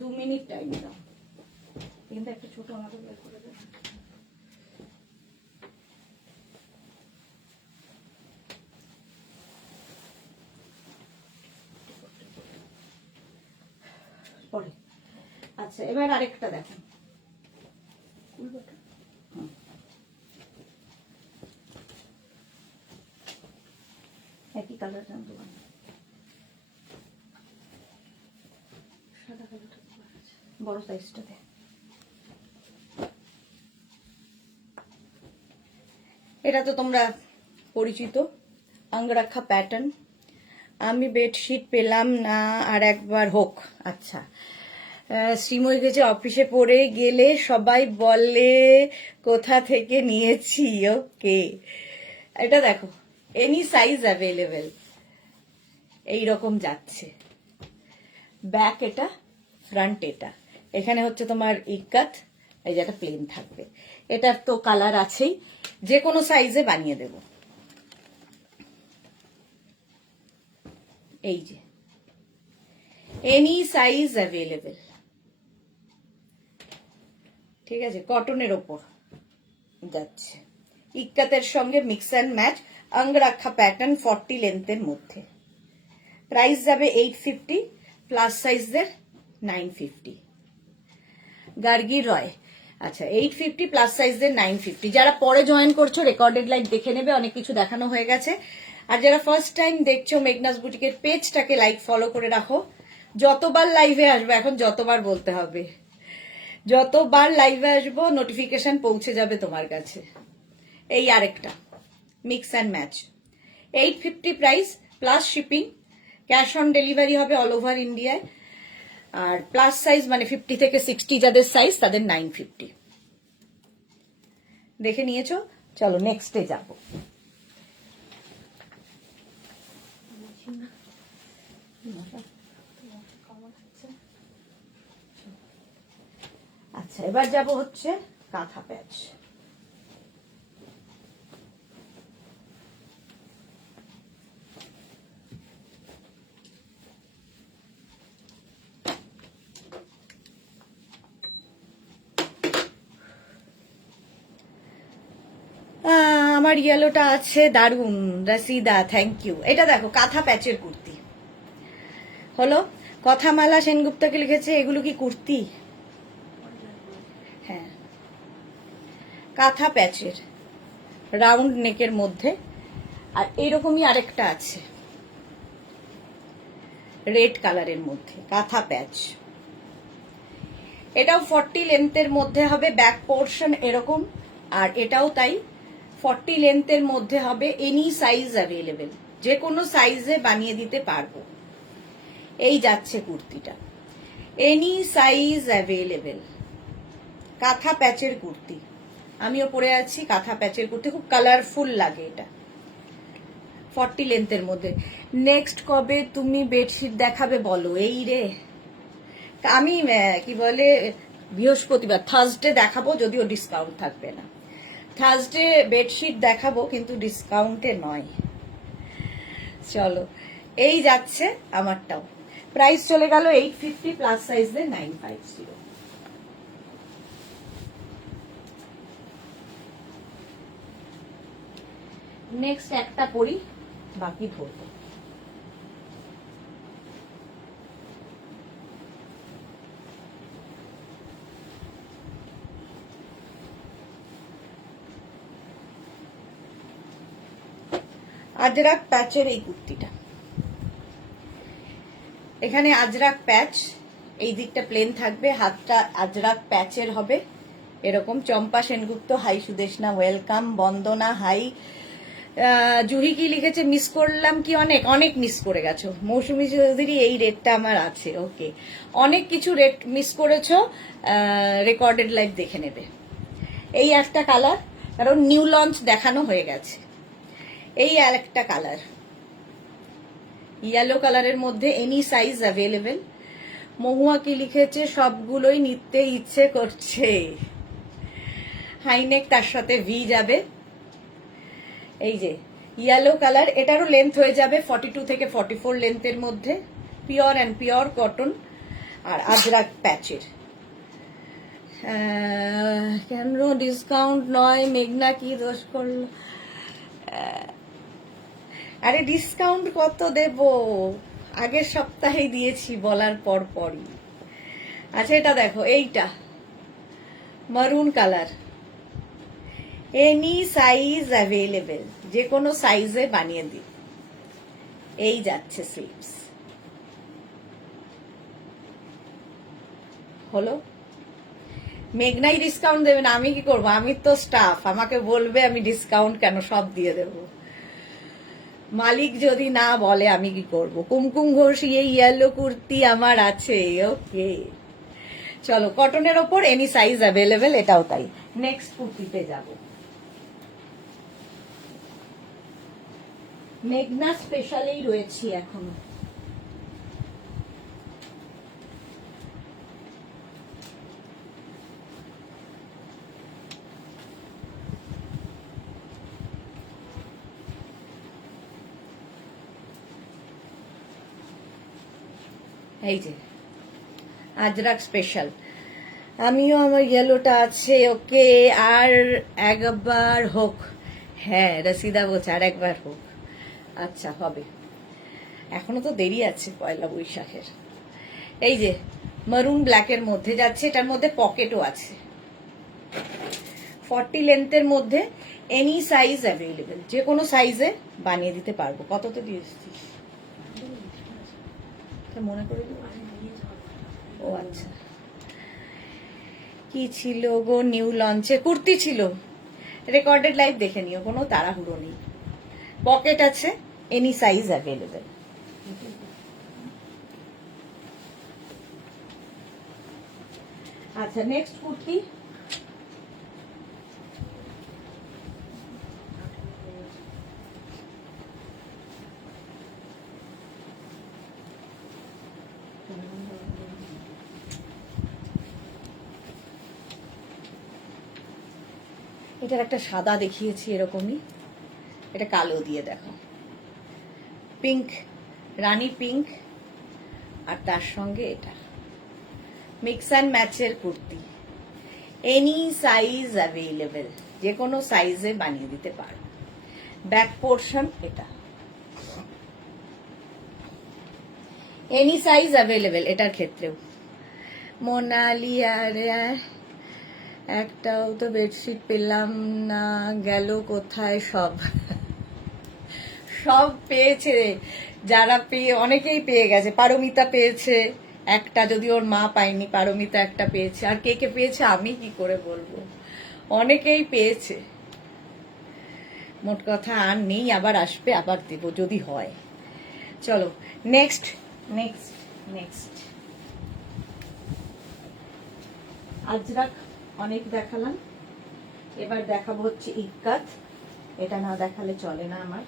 দু মিনিট টাইম দাও, কিন্তু একটা ছোট আমাকে বের করে দেবে। পরে আচ্ছা, এবার আরেকটা দেখো। একই কালার জানতো, সাদা কালারটা বড় সাইজটাতে। এটা তো তোমরা পরিচিত, আঙ্গরাখা প্যাটার্ন। আমি বেডশিট পেলাম না, আর একবার হোক। আচ্ছা, শ্রীময়ী গেছে অফিসে পড়ে গেলে সবাই বলে কোথা থেকে নিয়েছি। ওকে, এটা দেখো এনি সাইজ অ্যাভেলেবেল, এইরকম যাচ্ছে। ব্যাক এটা, ফ্রন্ট এটা। এখানে হচ্ছে তোমার ইক্কাত, এই যে একটা প্লেন থাকবে। এটার তো কালার আছেই, যে কোনো সাইজে বানিয়ে দেব। এই যে এনি সাইজ অ্যাভেলেবেল, ঠিক আছে, কটনের ওপর যাচ্ছে, ইক্কাতের সঙ্গে mix and match, angrakha pattern, 40 লেন্থের মধ্যে। প্রাইস যাবে 850, প্লাস সাইজদের 950। গার্গি রয়, আচ্ছা 850 প্লাস সাইজদের 950। যারা পরে জয়েন করছো রেকর্ডেড লাইভ দেখে নেবে, অনেক কিছু দেখানো হয়ে গেছে। আর যারা ফার্স্ট টাইম দেখছো মেঘনাস বুটিকের পেজটাকে লাইক ফলো করে রাখো। যতবার লাইভে আসবো, এখন যতবার বলতে হবে, যতবার লাইভে আসবো নোটিফিকেশন পৌঁছে যাবে তোমার কাছে। এই আরেকটা mix and match, 850 price, plus shipping, cash on delivery হবে অল ওভার ইন্ডিয়ায়। আর প্লাস সাইজ মানে 50 থেকে 60 যাদের সাইজ তাদের 950। দেখে নিয়েছো, চলো নেক্সটে যাবো। আচ্ছা এবার যাব হচ্ছে কাঁথা প্যাচ। আমার ইয়েলোটা আছে দারুন, রাসিদা থ্যাংক ইউ। এটা দেখো কাঁথা প্যাচের কুর্তি হলো, কথামালা সেনগুপ্তকে লিখেছে এগুলো কি কুর্তি? হ্যাঁ, কাঁথা প্যাচের রাউন্ড নেকের মধ্যে। আর এইরকমই আরেকটা আছে রেড কালারের মধ্যে, কাঁথা প্যাচ। এটাও 40 লেন্থের মধ্যে হবে, ব্যাক পোর্শন এরকম, আর এটাও তাই 40 লেন্থের মধ্যে হবে। এনি সাইজ অ্যাভেলেবেল, যে কোনো সাইজে বানিয়ে দিতে পারবো। এই যাচ্ছে কুর্তিটা, এনি সাইজ অ্যাভেলেবেল, কাঁথা প্যাচের কুর্তি। আমিও পরে আছি কাঁথা প্যাচের কুর্তি, খুব কালারফুল লাগে এটা, 40 লেন্থের মধ্যে। নেক্সট কবে তুমি বেডশিট দেখাবে বলো? এই রে আমি কি বলে বৃহস্পতিবার থার্সডে দেখাবো, যদিও ডিসকাউন্ট থাকবে না। থার্সডে বেডশিট দেখাবো কিন্তু ডিসকাউন্টে নয়। চলো এই যাচ্ছে আমারটাও, প্রাইস চলে গেল 850, প্লাস সাইজদের 950। নেক্সট একটা পরি, বাকি ধরবো। আজরাক প্যাচের এই কুর্তিটা, এখানে আজরাক প্যাচ, এই দিকটা প্লেন থাকবে, হাতটা আজরাক প্যাচের হবে এরকম। চম্পা সেনগুপ্ত হাই, সুদেশনা ওয়েলকাম, বন্দনা হাই, জুহি কি লিখেছে মিস করলাম কি? অনেক অনেক মিস করে গেছো। মৌসুমী চৌধুরী এই রেটটা আমার আছে, ওকে, অনেক কিছু রেট মিস করেছো, রেকর্ডেড লাইভ দেখে নেবে। এই একটা কালার, কারণ নিউ লঞ্চ দেখানো হয়ে গেছে। এই আর একটা কালার, ইয়েলো কালারের মধ্যে, এনি সাইজ অ্যাভেলেবেল। মহুয়া কি লিখেছে সবগুলোই নিতে ইচ্ছে করছে। হাইনেক, তার সাথে ভি যাবে। এই যে ইয়েলো কালার, এটারও লেন্থ হয়ে যাবে 42 থেকে 44 লেন্থের মধ্যে, পিওর অ্যান্ড পিওর কটন, আর আজরাক প্যাচের। কেন ডিসকাউন্ট নয়? মেঘনা কি দোষ করলো? আরে ডিসকাউন্ট কত দেব, আগের সপ্তাহেই দিয়েছি বলার পর পরই। আচ্ছা এটা দেখো, এইটা মারুন কালার, এনি সাইজ অ্যাভেলেবেল, যে কোনো সাইজে বানিয়ে দিই। এই যাচ্ছে স্লিভস, হলো। মেঘনাই ডিসকাউন্ট দেবে না, আমি কি করবো? আমি তো স্টাফ, আমাকে বলবে, আমি ডিসকাউন্ট কেন, সব দিয়ে দেব। মালিক যদি না বলে আমি কি করব? কুমকুম ঘোষ, এই ইয়েলো কুর্তি আমার আছে, ওকে। চলো কটনের ওপর এনি সাইজ অ্যাভেলেবেল, এটাও তাই। নেক্সট কুর্তিতে যাব। মেঘনা স্পেশালেই রয়েছি এখনো। এই যে আজরাক স্পেশাল, আমিও আমার ইয়েলোটা আছে। ওকে, আর একবার হোক। হ্যাঁ, রসিদা বলছে আর একবার হোক। আচ্ছা, হবে, এখনো তো দেরি আছে পয়লা বৈশাখের। এই যে মারুন ব্ল্যাকের মধ্যে যাচ্ছে, এটার মধ্যে পকেটও আছে। 40 লেন্থের মধ্যে এনি সাইজ অ্যাভেলেবেল, যে কোনো সাইজে বানিয়ে দিতে পারবো। কত তো দিয়ে এসছিস মনে করে? ও আচ্ছা, কি ছিল গো? নিউ লঞ্চে কুর্তি ছিল। রেকর্ডেড লাইভ দেখে নিও, কোনো তাড়াহুড়ো নেই। পকেট আছে, এনি সাইজ অ্যাভেলেবেল। আচ্ছা, নেক্সট কুর্তি। এটার একটা সাদা দেখিয়েছি এরকমই, এটা কালো দিয়ে দেখো, পিঙ্ক, রানী পিঙ্ক, আর তার সঙ্গে এটা মিক্স অ্যান্ড ম্যাচের কুর্তি। এনি সাইজ অ্যাভেলেবেল, যে কোনো সাইজে বানিয়ে দিতে পারো। ব্যাক পোর্শন এটা, এনি সাইজ অ্যাভেলেবেল এটার ক্ষেত্রেও। মোনালিয়া রে, একটাও তো বেডশিট পেলাম না, গেল কোথায় সব? সব পেয়েছে যারা, পেয়ে অনেকেই পেয়ে গেছে। পারমিতা পেয়েছে একটা, যদি ওর মা পায়নি, পারমিতা একটা পেয়েছে। আর কে কে পেয়েছে আমি কি করে বলবো, অনেকেই পেয়েছে। মোট কথা আর নেই, আবার আসবে, আবার দেব যদি হয়। চলো নেক্সট নেক্সট নেক্সট। আজরাক অনেক দেখালাম, এবার দেখাবো হচ্ছে ইক্কাত। এটা না দেখালে চলে না আমার।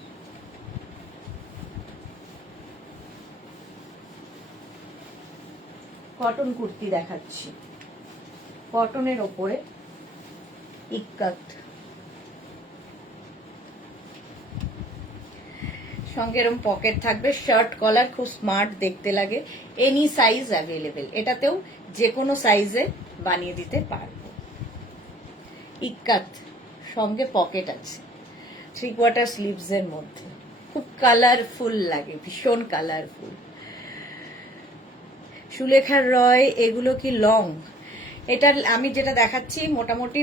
কটন কুর্তি দেখাচ্ছি, কটনের ওপরে ইক্কাত, সঙ্গে এরকম পকেট থাকবে, শার্ট কলার, খুব স্মার্ট দেখতে লাগে। এনি সাইজ অ্যাভেলেবেল, এটাতেও যে কোনো সাইজে বানিয়ে দিতে পারবো। ইক্কাত, সঙ্গে পকেট আছে, 3/4 স্লিভস এর মধ্যে, খুব কালারফুল লাগে, ভীষণ কালারফুল। সুলেখার রয়, এগুলো কি লং? এটা আমি যেটা দেখাচ্ছি মোটামুটি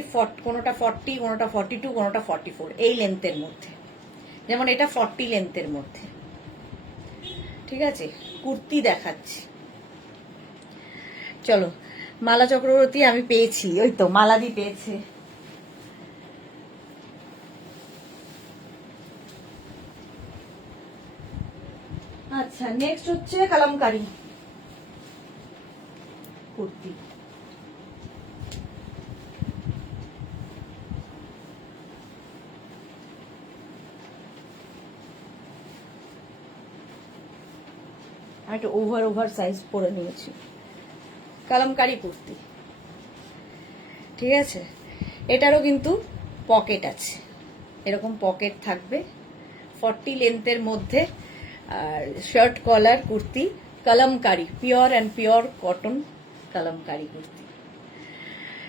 কোনোটা 40, কোনোটা 42, কোনোটা 44, এই লেন্থের মধ্যে। যেমন এটা 40 লেন্থের মধ্যে, ঠিক আছে। কুর্তি দেখাচ্ছি, চলো। মালা চক্রবর্তী আমি পেয়েছি, ওই তো মালাদি পেয়েছে। আচ্ছা, নেক্সট হচ্ছে কালামকারী কুর্তি। একটা ওভার সাইজ পরে নিয়েছি, কালামকারী কুর্তি, ঠিক আছে। এটারও কিন্তু পকেট আছে, এরকম পকেট থাকবে, 40 লেন্থের মধ্যে। আর shirt collar kurti, Kalamkari, pure and pure cotton Kalamkari kurti,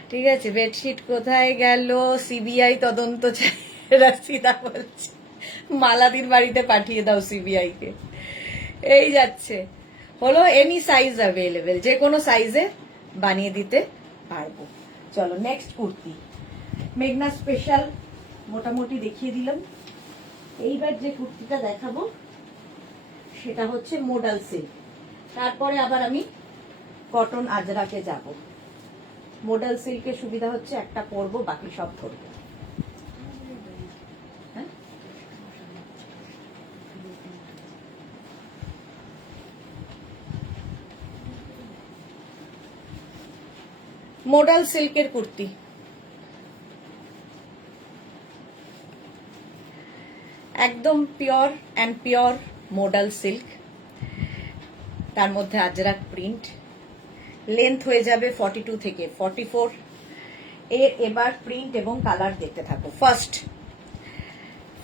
ঠিক আছে। বেডশিট কোথায় গেল? সিবিআই তদন্ত চাই, রাশিদা বলছে। মালাদির বাড়িতে পাঠিয়ে দাও সিবিআই কে। এই যাচ্ছে, হলো এনি সাইজ অ্যাভেলেবেল, যে কোনো সাইজে বানিয়ে দিতে পারবো। চলো নেক্সট কুর্তি, মেঘনা স্পেশাল মোটামুটি দেখিয়ে দিলাম। এইবার যে কুর্তিটা দেখাবো সেটা হচ্ছে মোডাল সিল্ক। তারপরে আবার আমি কটন আজরাকে যাব। মোডাল সিল্কের সুবিধা হচ্ছে একটা পরবো, বাকি সব ধরবো। মোডাল সিল্কের কুর্তি, একদম pure and pure modal silk, তার মধ্যে আজরাক প্রিন্ট। লেন্থ হয়ে যাবে 42 থেকে 44। এবার প্রিন্ট এবং কালার দেখতে থাকো। ফার্স্ট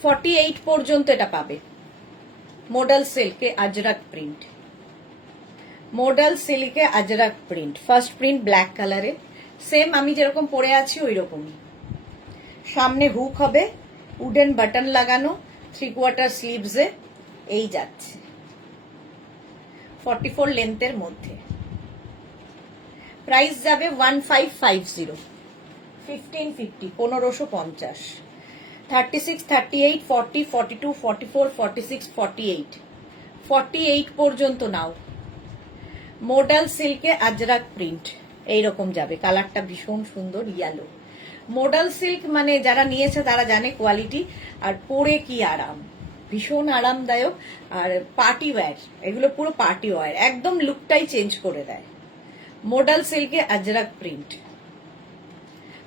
48 পর্যন্ত এটা পাবে, মোডাল সিল্কে আজরাক প্রিন্ট। মডাল সিল্কে Ajrak print, first print black কালারে, সেম আমি যেরকম পরে আছি ওই রকমই। সামনে হুক হবে, উডেন বাটন লাগানো, 3/4 স্লিভসে, এই যাচ্ছে 44 লেন্থের মধ্যে। প্রাইস যাবে 1550, 1550, 1550। 36, 38, 40, 42, 44, 46, 48, 48 পর্যন্ত নাও। মডাল সিল্কে আজরাক প্রিন্ট এইরকম যাবে, কালারটা ভীষণ সুন্দর ইয়েলো। মডাল সিল্ক মানে যারা নিয়েছে তারা জানে কোয়ালিটি, আর পরে কি আরাম, ভীষণ আরামদায়ক। আর পার্টি ওয়্যার, এগুলো পুরো পার্টি ওয়্যার, একদম লুকটাই চেঞ্জ করে দেয়। মডাল সিল্কে আজরাক প্রিন্ট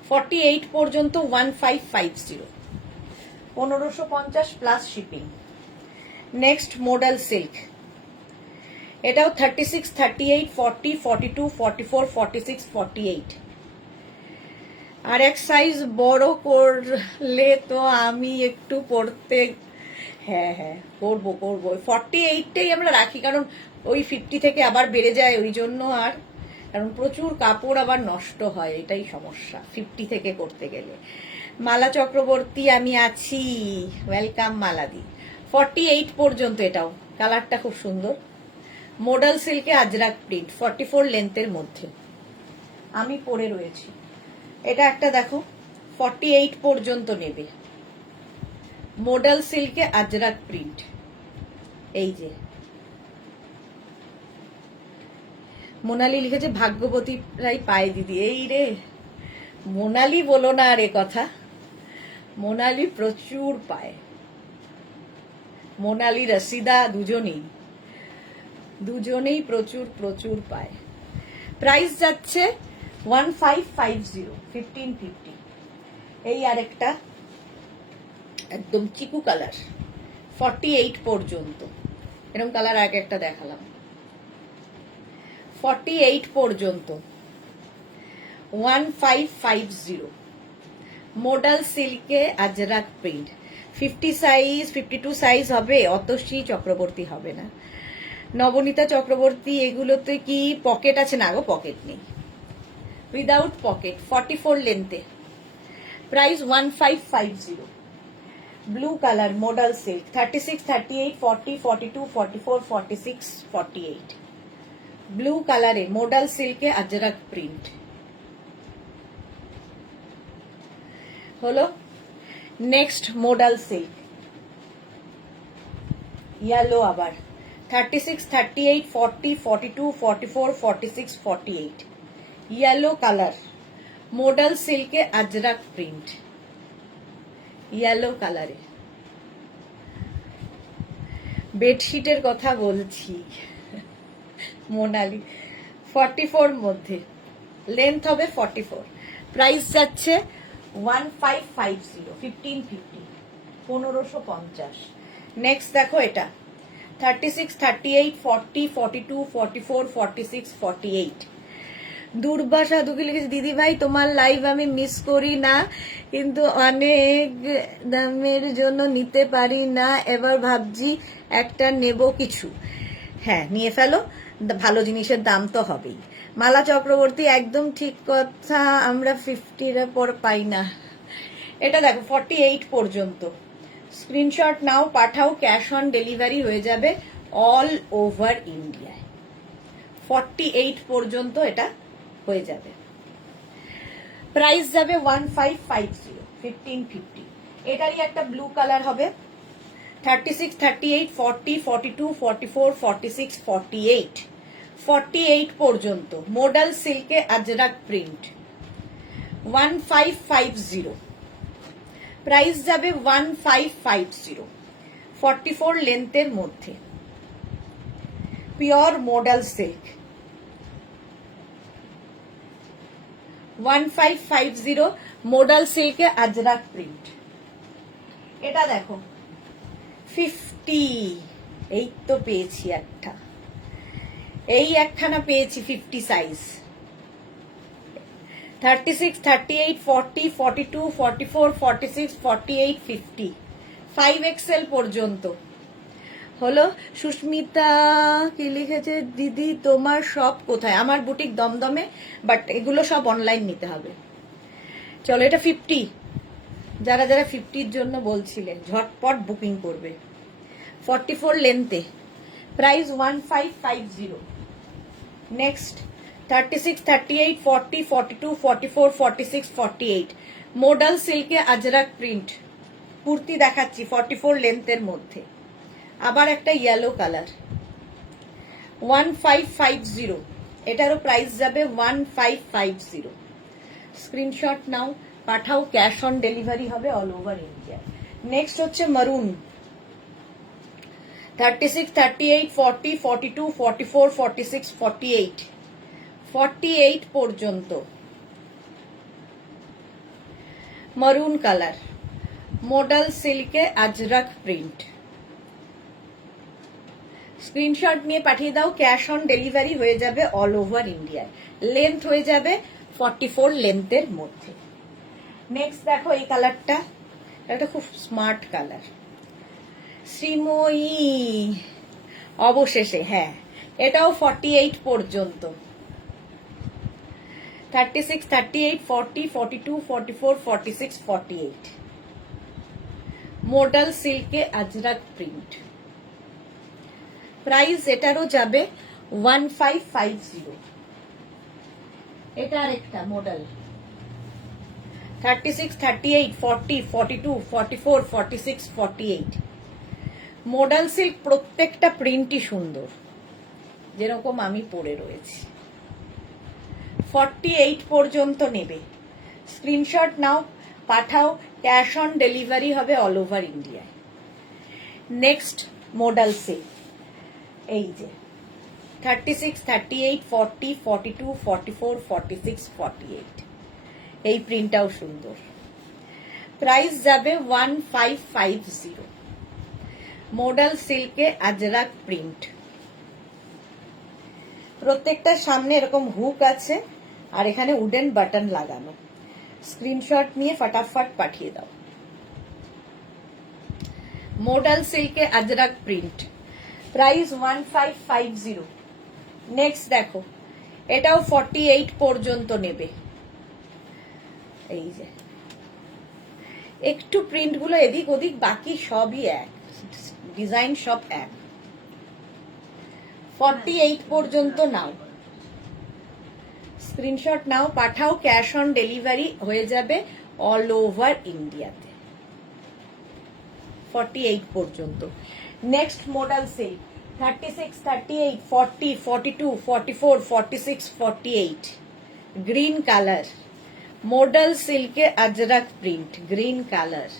48 পর্যন্ত 1550, 1550 plus shipping. Next modal silk, এটাও 36, 38, 40, 42, 44, 46, 48। আর এক সাইজ বড় করলে তো আমি একটু পড়তে, হ্যাঁ করবো 48টাই আমরা রাখি, কারণ ওই 50 থেকে আবার বেড়ে যায় ওই জন্য। আর কারণ প্রচুর কাপড় আবার নষ্ট হয়, এটাই সমস্যা 50 থেকে করতে গেলে। মালা চক্রবর্তী আমি আছি, ওয়েলকাম মালাদি। 48 পর্যন্ত, এটাও কালারটা খুব সুন্দর। মডাল সিল্কে আজরাক প্রিন্ট, 44 লেন্থের মধ্যে আমি পরে রয়েছি। এটা একটা দেখো, 48 পর্যন্ত নেবে। মডাল সিল্কে আজরাক প্রিন্ট, এই যে মোনালি লিখেছে ভাগ্যবতী রাই পায় দিদি। এই রে, মোনালি বলো না আর এ কথা, মোনালি প্রচুর পায়, মোনালি রসিদা দুজনেই প্রচুর প্রচুর পায়। প্রাইস যাচ্ছে 1550, 1550। এই আরেকটা একদম চিকু কালার, 48 পর্যন্ত, এরকম কালার আগে একটা দেখালাম। 48 পর্যন্ত 1550। মডাল সিল্কে আজরাক প্রিন্ট, 50 সাইজ, 52 সাইজ হবে, অতসী চক্রবর্তী হবে না। নবনীতা চক্রবর্তী, এগুলোতে কি পকেট আছে? না গো, পকেট নেই, উইদাউট পকেট, 44 লেন্থে। Price 1550। Blue colour modal silk, 36, 38, 40, 42, 44, 46, 48। Blue কালারে মডাল সিল্কে আজরাক প্রিন্ট হলো। নেক্সট মডাল সিল্ক ইয়েলো, আবার 36, 38, 40, 42, 44, 46, 48। ইয়েলো কালার মডাল সিল্কে আজরাক প্রিন্ট, ইয়েলো কালারে। বেডশিটের কথা বলছি, মোনালি 44 মধ্যে, লেন্থ হবে 44। প্রাইস যাচ্ছে 1550, 1550, 1550। নেক্সট দেখো এটা 36, 38, 40, 42, 44, 46, 48। দুর্বাসা দুঃখী লিখেছে, দিদি ভাই তোমার লাইভ আমি মিস করি না, কিন্তু অনেক দামের জন্য নিতে পারি না, এবার ভাবছি একটা নেব কিছু। হ্যাঁ, নিয়ে ফেলো, ভালো জিনিসের দাম তো হবেই। মালা চক্রবর্তী, একদম ঠিক কথা, আমরা 50-র পর পাই না। এটা দেখো 48 পর্যন্ত, স্ক্রিনশট নাও, পাঠাও, ক্যাশ অন ডেলিভারি হয়ে যাবে অল ওভার ইন্ডিয়ায়। 48 পর্যন্ত এটা হয়ে যাবে। প্রাইস যাবে 1550, 1550। এটারই একটা ব্লু কালার হবে, 36, 38, 40, 42, 44, 46, 48। 48 পর্যন্ত মডাল সিল্কে আজরাক প্রিন্ট, 1550। প্রাইস যাবে 1550, 44 লেন্থের মধ্যে, পিওর মডাল সিল্ক, 1550 মডাল সিল্কে আজরাক প্রিন্ট। এটা দেখো 50, এই তো পেয়েছি একটা, এই একখানা পেয়েছি 50 সাইজ, 36, 38, 40, 42, 44, 46, 48, 50, 5XL পর্যন্ত। হলো। সুস্মিতা কি লিখেছে, দিদি তোমার শপ কোথায়? আমার বুটিক দমদমে, বাট এগুলো সব অনলাইন নিতে হবে। চলো, এটা 50, যারা যারা 50-র জন্য বলছিলে ঝটপট বুকিং করবে। 44 লেন্থে, প্রাইস 1550। নেক্সট 36, 38, 40, 42, 44, 46, 48 মোডাল সিল্কে আজরাক প্রিন্ট কুর্তি দেখাচ্ছি 44 লেন্থের মধ্যে। আবার একটা ইয়েলো কালার 1550, এটারও প্রাইস যাবে 1550। স্ক্রিনশট নাও, পাঠাও, ক্যাশ অন ডেলিভারি হবে অল ওভার ইন্ডিয়া। নেক্সট হচ্ছে মারুন 36, 38, 40, 42, 44, 46, 48 48 পর্যন্ত মারুন কালার, মডেল সিল্কে আজরাক প্রিন্ট। স্ক্রিনশট নিয়ে পাঠিয়ে দাও, ক্যাশ অন ডেলিভারি হয়ে যাবে অল ওভার ইন্ডিয়ায়। লেন্থ হয়ে যাবে 44 লেন্থের মধ্যে। নেক্সট দেখো এই কালারটা, এটা খুব স্মার্ট কালার। শ্রীময়ী অবশেষে, হ্যাঁ এটাও 48 পর্যন্ত। 36, 38, 40, 42, 44, 46, 48 মডেল সিল্কে আজরাক প্রিন্ট। প্রাইস এটারও যাবে 1550। এটা আরেকটা মডেল 36, 38, 40, 42, 44, 46, 48 মডেল সিল্ক। প্রত্যেকটা প্রিন্টই সুন্দর, যেরকম আমি পরে রয়েছি। 48 পর্যন্ত নেবে, স্ক্রিনশট নাও, পাঠাও, ক্যাশ অন ডেলিভারি হবে অল ওভার ইন্ডিয়ায়। নেক্সট মডেল সিল্ক, এই যে 36, 38, 40, 42, 44, 46, 48 এই প্রিন্টটাও সুন্দর। প্রাইস যাবে 1550। মডেল সিল্কে আজরাক প্রিন্ট। প্রত্যেকটার সামনে এরকম হুক আছে আর এখানে উডেন বাটন লাগানো। স্ক্রিনশট নিয়ে ফটাফট পাঠিয়ে দাও। মডেল সিল্কে আজরাক প্রিন্ট, প্রাইস 1550। নেক্সট দেখো, এটাও 48 পর্যন্ত নেবে। এই যে একটু প্রিন্টগুলো এদিক ওদিক, বাকি সবই এক, ডিজাইন সব এক। 48 পর্যন্ত নাও, স্ক্রিনশট নাও, পাঠাও, ক্যাশ অন ডেলিভারি হয়ে যাবে অল ওভার ইন্ডিয়াতে। 48 পর্যন্ত। Next model silk 36, 38, 40, 42, 44, 46, 48 green colour, model সিল্কে Ajrak print, green colour.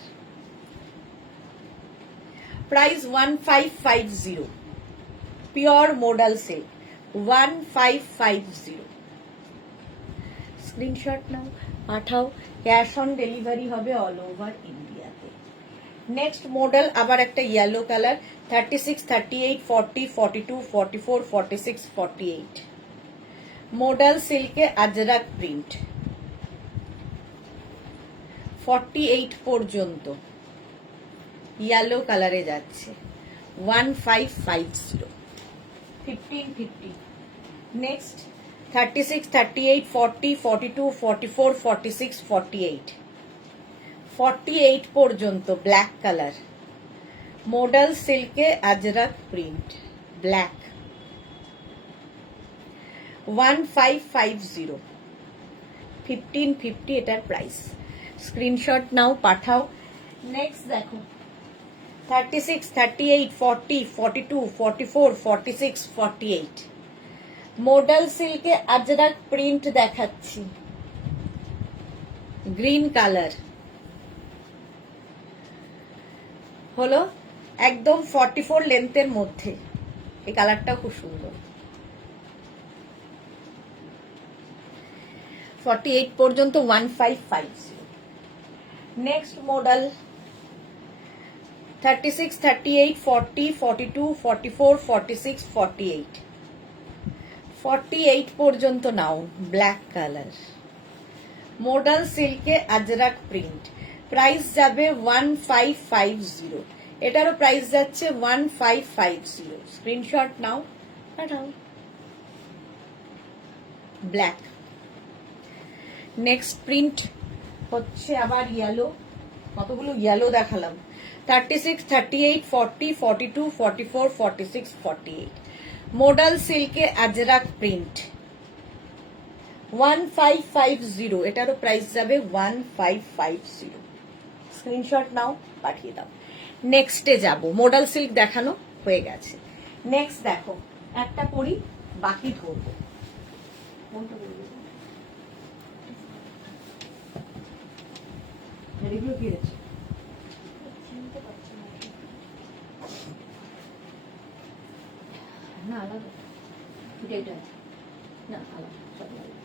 Price 1550। Pure model silk 1550। Screenshot নাও, পাঠাও, ক্যাশ অন ডেলিভারি হবে অল ওভার ইন্ডিয়াতে। নেক্সট মডেল আবার একটা ইয়েলো কালার 36, 38, 40, 42, 44, 46, 48 মডেল সিল্কে আজরাক প্রিন্ট। 48 পর্যন্ত ইয়েলো কালারে যাচ্ছে 1550। 1550। নেক্সট 36, 38, 40, 42, 44, 46, 48 48 পর্যন্ত ব্ল্যাক কালার, মডেল সিল্কে আজরাক প্রিন্ট, ব্ল্যাক। 1550। 1550 এটার প্রাইস। স্ক্রিনশট নাও, পাঠাও। নেক্সট দেখো 36, 38, 40, 42, 44, 46, 48 মডেল সিল্কে আজরাক প্রিন্ট দেখাচ্ছি, গ্রিন কালার। হলো একদম 44 লেন্থের মধ্যে। এই কালারটাও খুব সুন্দর। 48 পর্যন্ত 1550। নেক্সট মডেল 36, 38, 40, 42, 44, 46, 48 48 পর্যন্ত নাও, ব্ল্যাক কালার, মডেল সিল্কে আজরাক প্রিন্ট। প্রাইস যাবে 1550। এটারও প্রাইস যাচ্ছে 1550। স্ক্রিনশট নাও, পাঠাও। ব্ল্যাক। নেক্সট প্রিন্ট হচ্ছে আবার ইয়েলো। কতগুলো ইয়েলো দেখালাম। 36, 38, 40, 42, 44, 46, 48। মোডাল সিল্কে আজরাক প্রিন্ট 1550। এটারও প্রাইস যাবে 1550। স্ক্রিনশট নাও, পাঠিয়ে দাও। নেক্সটে যাব। মোডাল সিল্ক দেখানো হয়ে গেছে। নেক্সট দেখো, একটা পরি, বাকি ধরবো। এগুলো কি আছে? না আলাদা, এটা আছে না, আলাদা সব আলাদা।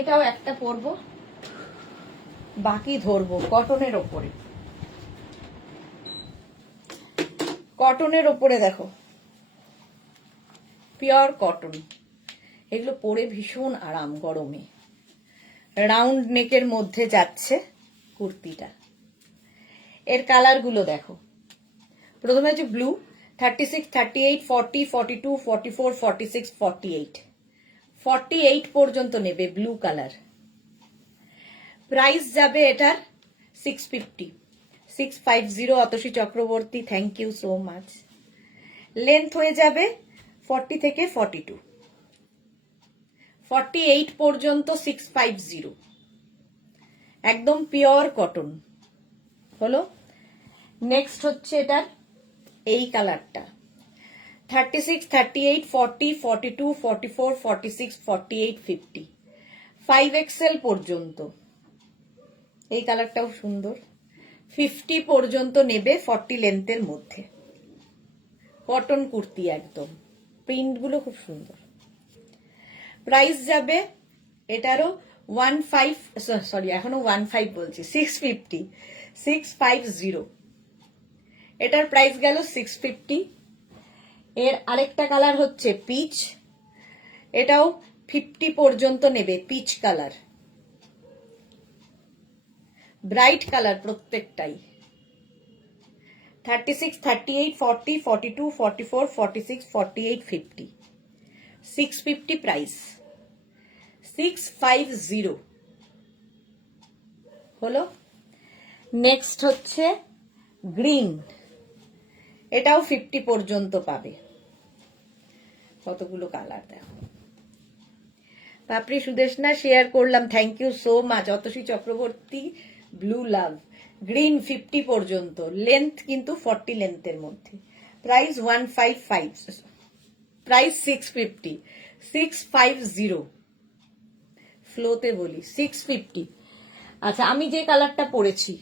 এটাও একটা পরবো, বাকি ধরবো। কটনের ওপরে, কটনের ওপরে দেখো, পিওর কটন। এগুলো পরে ভীষণ আরাম গরমে। রাউন্ড নেকের মধ্যে যাচ্ছে কুর্তিটা। এর কালারগুলো দেখো। প্রথমে হচ্ছে ব্লু, 36, 38, 40, 42, 44, 46, 48। 48 পর্যন্ত নেবে ব্লু কালার। প্রাইস যাবে এটার 650। 650। Atasi Chakraborty, thank you so much. Length হয়ে যাবে 40 থেকে 42। 48 পর্যন্ত 650। একদম পিওর কটন হলো। নেক্সট হচ্ছে এটার এই কালারটা, 36, 38, 40, 42, 44, 46, 48, 50। 5XL পর্যন্ত। এই কালারটাও সুন্দর। 50 পর্যন্ত নেবে 40 লেন্থের মধ্যে। কটন কুর্তি একদম, প্রিন্টগুলো খুব সুন্দর। প্রাইস যাবে এটারও 15 বলছি, 650। 650। এটার প্রাইস গেল 650। এর আরেকটা কালার হচ্ছে পিচ। এটাও 50 পর্যন্ত নেবে, পিচ কালার। ব্রাইট কালার প্রত্যেকটাই। 36, 38, 40, 42, 44, 46, 48, 50। 650 প্রাইস। 650 হলো। নেক্সট হচ্ছে গ্রিন। এটাও 50 পর্যন্ত পাবে। কতগুলো কালার দেখো। পাপড়ি সুদেশনা শেয়ার করলাম, thank you so much. Atasi Chakraborty, blue love. Green 50 পর্যন্ত, লেন্থ কিন্তু 40 লেন্থের মধ্যে। প্রাইস 155। প্রাইস 650। 650। ফ্লোতে বলি 650। আচ্ছা, আমি যে কালারটা পরেছি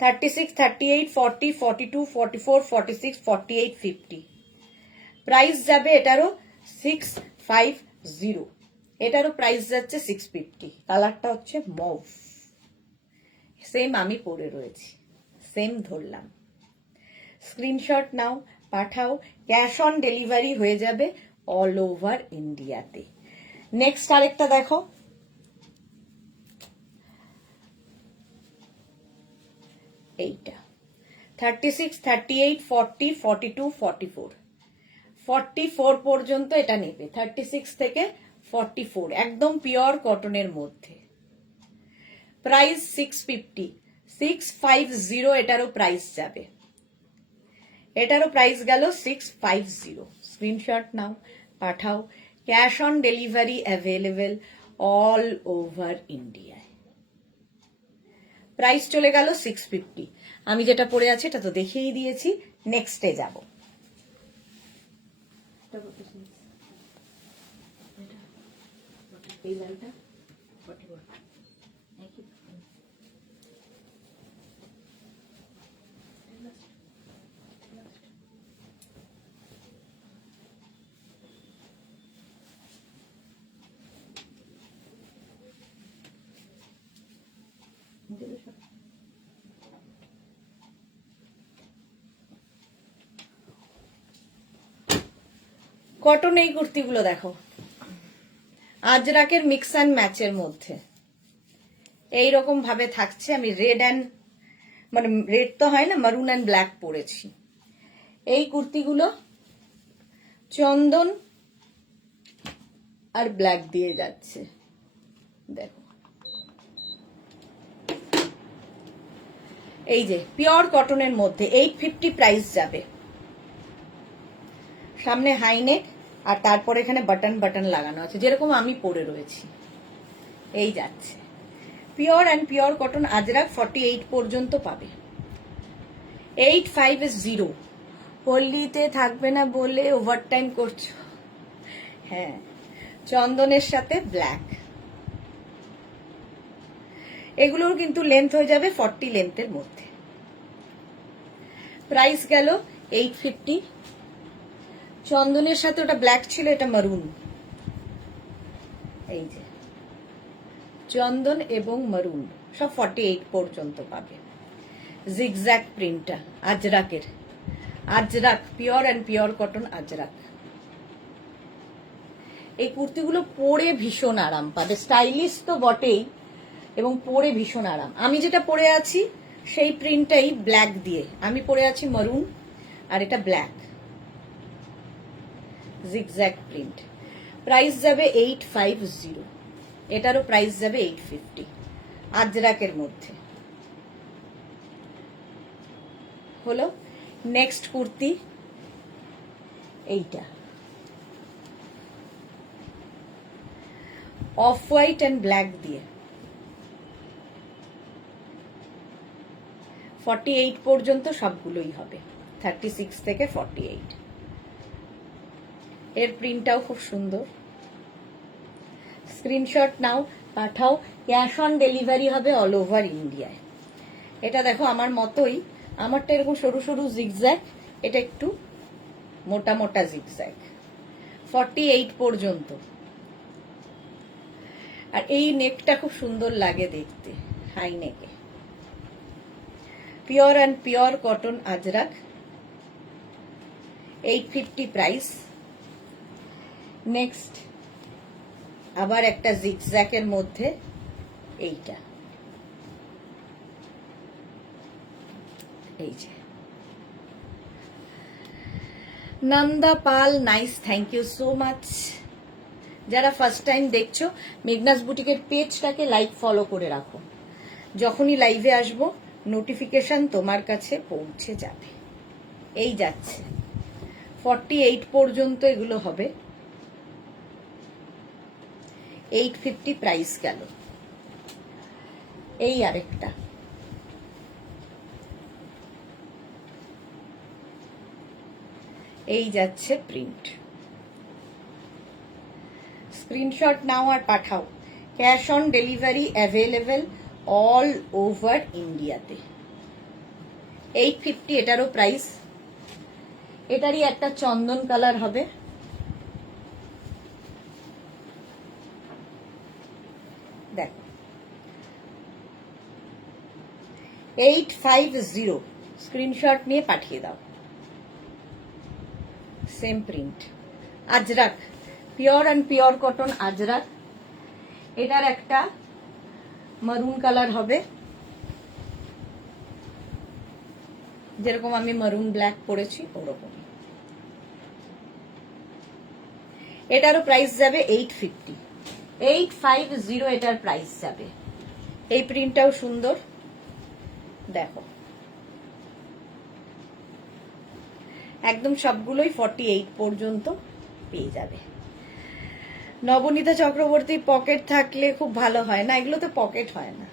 36, 38, 40, 42, 44, 46, 48, 50। প্রাইস যাবে এটারও 650। এটারও প্রাইস যাচ্ছে 650। কালারটা হচ্ছে মভ। সেম আমি পরে রয়েছি, সেম ধরলাম। স্ক্রিনশট নাও, পাঠাও। ক্যাশ অন ডেলিভারি হয়ে যাবে অল ওভার ইন্ডিয়াতে। নেক্সট আরেকটা দেখো, এইটা 36, 38, 40, 42, 44। 44 পর্যন্ত এটা নেবে। 36 থেকে 44, একদম পিওর কটনের মধ্যে। প্রাইস 650। 650 এটারও প্রাইস যাবে। এটারও প্রাইস গেল 650। স্ক্রিনশট নাও, পাঠাও। Cash on delivery available all over ইন্ডিয়ায়। প্রাইস চলে গেল 650। আমি যেটা পরে আছি এটা তো দেখিয়েই দিয়েছি। নেক্সটে যাব। এই লালটা 41। কটন এই কুর্তিগুলো দেখো, আজরাকের মিক্স অ্যান্ড ম্যাচের মধ্যে এইরকম ভাবে থাকছে। আমি রেড অ্যান্ড মানে রেড তো হয় না, মারুন অ্যান্ড ব্ল্যাক পরেছি। এই কুর্তিগুলো চন্দন আর ব্ল্যাক দিয়ে যাচ্ছে, দেখো। এই যে পিওর কটনের মধ্যে 850 প্রাইস যাবে। সামনে হাইনেক আর তারপর এখানে বাটন বাটন লাগানো আছে, যেরকম আমি পরে রয়েছি। এই যাচ্ছে pure and pure cotton Ajrak 48 পর্যন্ত পাবে। 850। পল্লীতে থাকবে না বলে ওভারটাইম করছো। হ্যাঁ, চন্দনের সাথে ব্ল্যাক। এগুলোর কিন্তু লেন্থ হয়ে যাবে 40 লেন্থের মধ্যে। প্রাইস গেল 850। চন্দনের সাথে ওটা ব্ল্যাক ছিল, এটা মারুন। এই যে চন্দন এবং মারুন সব 48 পর্যন্ত পাবে। জিগজ্যাগ প্রিন্টটা আজরাকের, Ajrak pure and pure cotton Ajrak. এই কুর্তিগুলো পরে ভীষণ আরাম পাবে, স্টাইলিশ তো বটেই এবং পরে ভীষণ আরাম। আমি যেটা পরে আছি সেই প্রিন্টটাই ব্ল্যাক দিয়ে, আমি পরে আছি মারুন আর এটা ব্ল্যাক জিগজ্যাগ প্রিন্ট। প্রাইস যাবে 850। এটারও প্রাইস যাবে 850 আজরাকের মধ্যে। হলো নেক্সট কুর্তি এইটা, অফ হোয়াইট অ্যান্ড ব্ল্যাক দিয়ে 48 পর্যন্ত সবগুলোই হবে, 36 থেকে 48। এর প্রিন্টটাও খুব সুন্দর। স্ক্রিনশট নাও, পাঠাও। ক্যাশ অন ডেলিভারি হবে অল ওভার ইন্ডিয়ায়। এটা দেখো আমার মতোই, আমারটা এরকম সরু সরু জিগজ্যাগ, এটা একটু মোটা মোটা জিগজ্যাগ। 48 পর্যন্ত। আর এই নেকটা খুব সুন্দর লাগে দেখতে, হাই নেকে। Pure and pure cotton Ajrakh, 850 price. Next আবার একটা জিগজ্যাগের মধ্যে এইটা, এই যে Nanda Pal, nice, thank you so much. যারা ফার্স্ট টাইম দেখছো মেঘনাস বুটিকের পেজটাকে লাইক ফলো করে রাখো, যখনই লাইভে আসবো নোটিফিকেশন তোমার কাছে পৌঁছে যাবে। এই যাচ্ছে 48 পর্যন্ত এগুলো হবে। 850 প্রাইস গেল। এই আরেকটা, এই যাচ্ছে প্রিন্ট। স্ক্রিনশট নাও আর পাঠাও। Cash on delivery available all over ইন্ডিয়াতে। 850 এটারও প্রাইস। এটারই একটা চন্দন কালার হবে, দেখো 850। স্ক্রিনশট নিয়ে পাঠিয়ে দাও। Same print Ajrak, pure and pure cotton Ajrak. এটার একটা মারুন কালার হবে, যেরকম আমি মারুন ব্ল্যাক পরেছি ওরকম। এটারও প্রাইস যাবে 850। 850 এটার প্রাইস যাবে। এই প্রিন্টটাও সুন্দর, দেখো একদম সবগুলোই 48 পর্যন্ত পেয়ে যাবে। নবনীতা চক্রবর্তী, পকেট থাকলে খুব ভালো হয় না, এগুলো তো পকেট হয় না,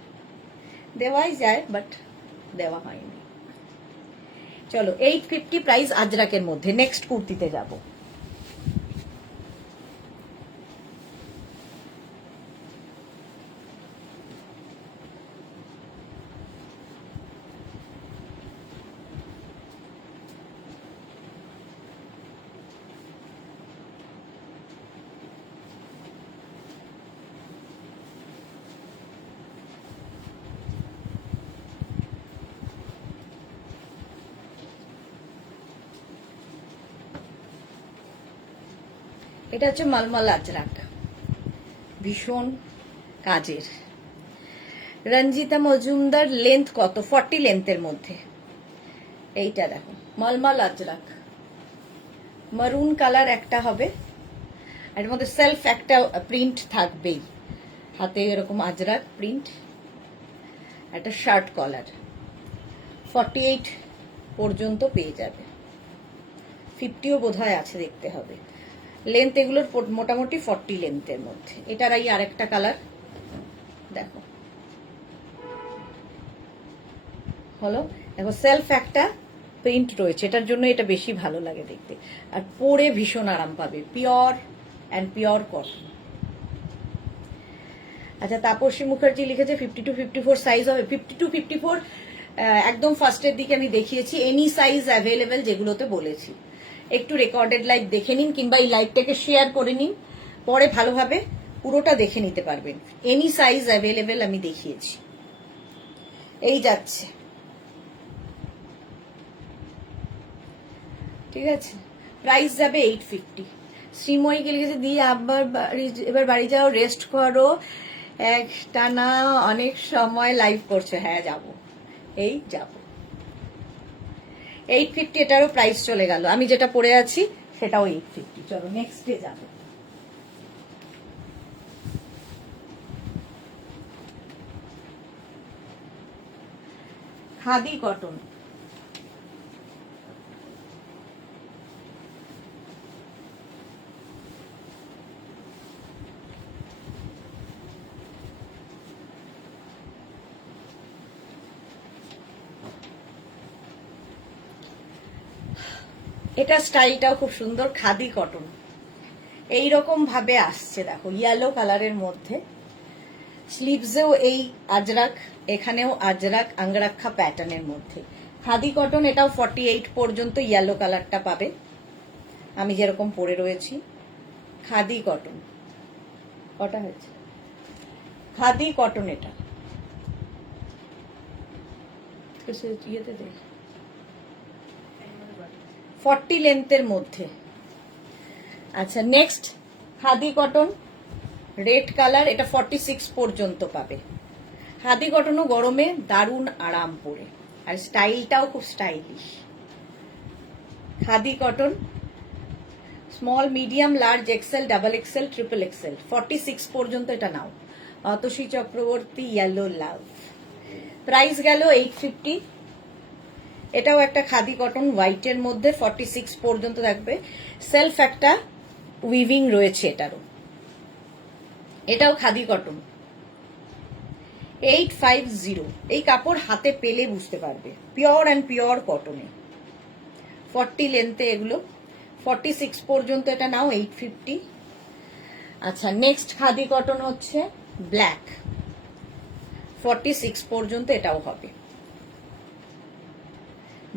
দেওয়াই যায় বাট দেওয়া হয়নি। চলো 850 প্রাইস আজরাকের মধ্যে। নেক্সট কুর্তিতে যাব। এটা হচ্ছে মালমাল আজরাক, ভীষণ কাজের। রঞ্জিতা মজুমদার, লেন্থ কত? 40 লেন্থের মধ্যে। এইটা দেখো মলমল আজরাক, মারুন কালার একটা হবে, এর মধ্যে সেলফ একটা প্রিন্ট থাকবেই, হাতে এরকম আজরাক প্রিন্ট, একটা শার্ট কলার। 48 পর্যন্ত পেয়ে যাবে, 50ও বোধহয় আছে, দেখতে হবে। লেন্থ এগুলোর মোটামুটি 40 লেন্থের মধ্যে। এটার এই আরেকটা কালার দেখো, হলো দেখো সেলফ একটা প্রিন্ট রয়েছে, এটার জন্য এটা বেশি ভালো লাগে দেখতে, আর পরে ভীষণ আরাম পাবে, পিওর অ্যান্ড পিওর কটন। আচ্ছা, তাপসী মুখার্জি লিখেছে 50 to 54 সাইজ হবে। 50 to 54 একদম ফার্স্টের দিকে আমি দেখিয়েছি, এনি সাইজ অ্যাভেলেবেল যেগুলোতে বলেছি। একটু রেকর্ডেড লাইভ দেখে নিন, কিংবা এই লাইভটাকে শেয়ার করে নিন, পরে ভালোভাবে পুরোটা দেখে নিতে পারবেন। এনি সাইজ অ্যাভেলেবেল আমি দেখিয়েছি। এই যাচ্ছে, ঠিক আছে, প্রাইস যাবে 850। শ্রীময়ীকে লিখেছে দিয়ে এবার বাড়ি যাও, রেস্ট করো, একটানা অনেক সময় লাইভ করছে। হ্যাঁ যাব, এই যাব। 850, এটারও প্রাইস চলে গেল। আমি যেটা পরে আছি সেটাও 850। চলো নেক্সট ডে যাব। খাদি কটন, এটা স্টাইলটাও খুব সুন্দর, খাদি কটন এইরকম ভাবে আসছে দেখো, ইয়েলো কালারের মধ্যে। স্লিভসেও এই আজরাক, এখানেও আজরাক আঙ্গরাক্ষা প্যাটার্নের মধ্যে। খাদি কটন, এটাও 48 পর্যন্ত ইয়েলো কালারটা পাবে, আমি যেরকম পরে রয়েছি। খাদি কটন, কটা হয়েছে? খাদি কটন, এটা ইয়েতে দেখ 40 লেন্থের মধ্যে। আচ্ছা, next khadi cotton red colour, এটা 46 পর্যন্ত পাবে। খাদি কটনও গরমে দারুণ আরাম পরে, আর স্টাইলটাও খুব stylish. Khadi cotton small, medium, large, XL, double XL, triple XL, 46 পর্যন্ত এটা নাও। Atasi Chakraborty, yellow love, price গেল 850। এটাও একটা খাদি কটন হোয়াইটের মধ্যে, 46 পর্যন্ত থাকবে। সেলফ একটা উইভিং রয়েছে এটারও। এটাও খাদি কটন, 850। এই কাপড় হাতে পেলে বুঝতে পারবে, পিওর অ্যান্ড পিওর কটনে। 40 লেন্থে এগুলো, 46 পর্যন্ত এটা নাও, 850। আচ্ছা, নেক্সট খাদি কটন হচ্ছে ব্ল্যাক, 46 পর্যন্ত এটাও হবে।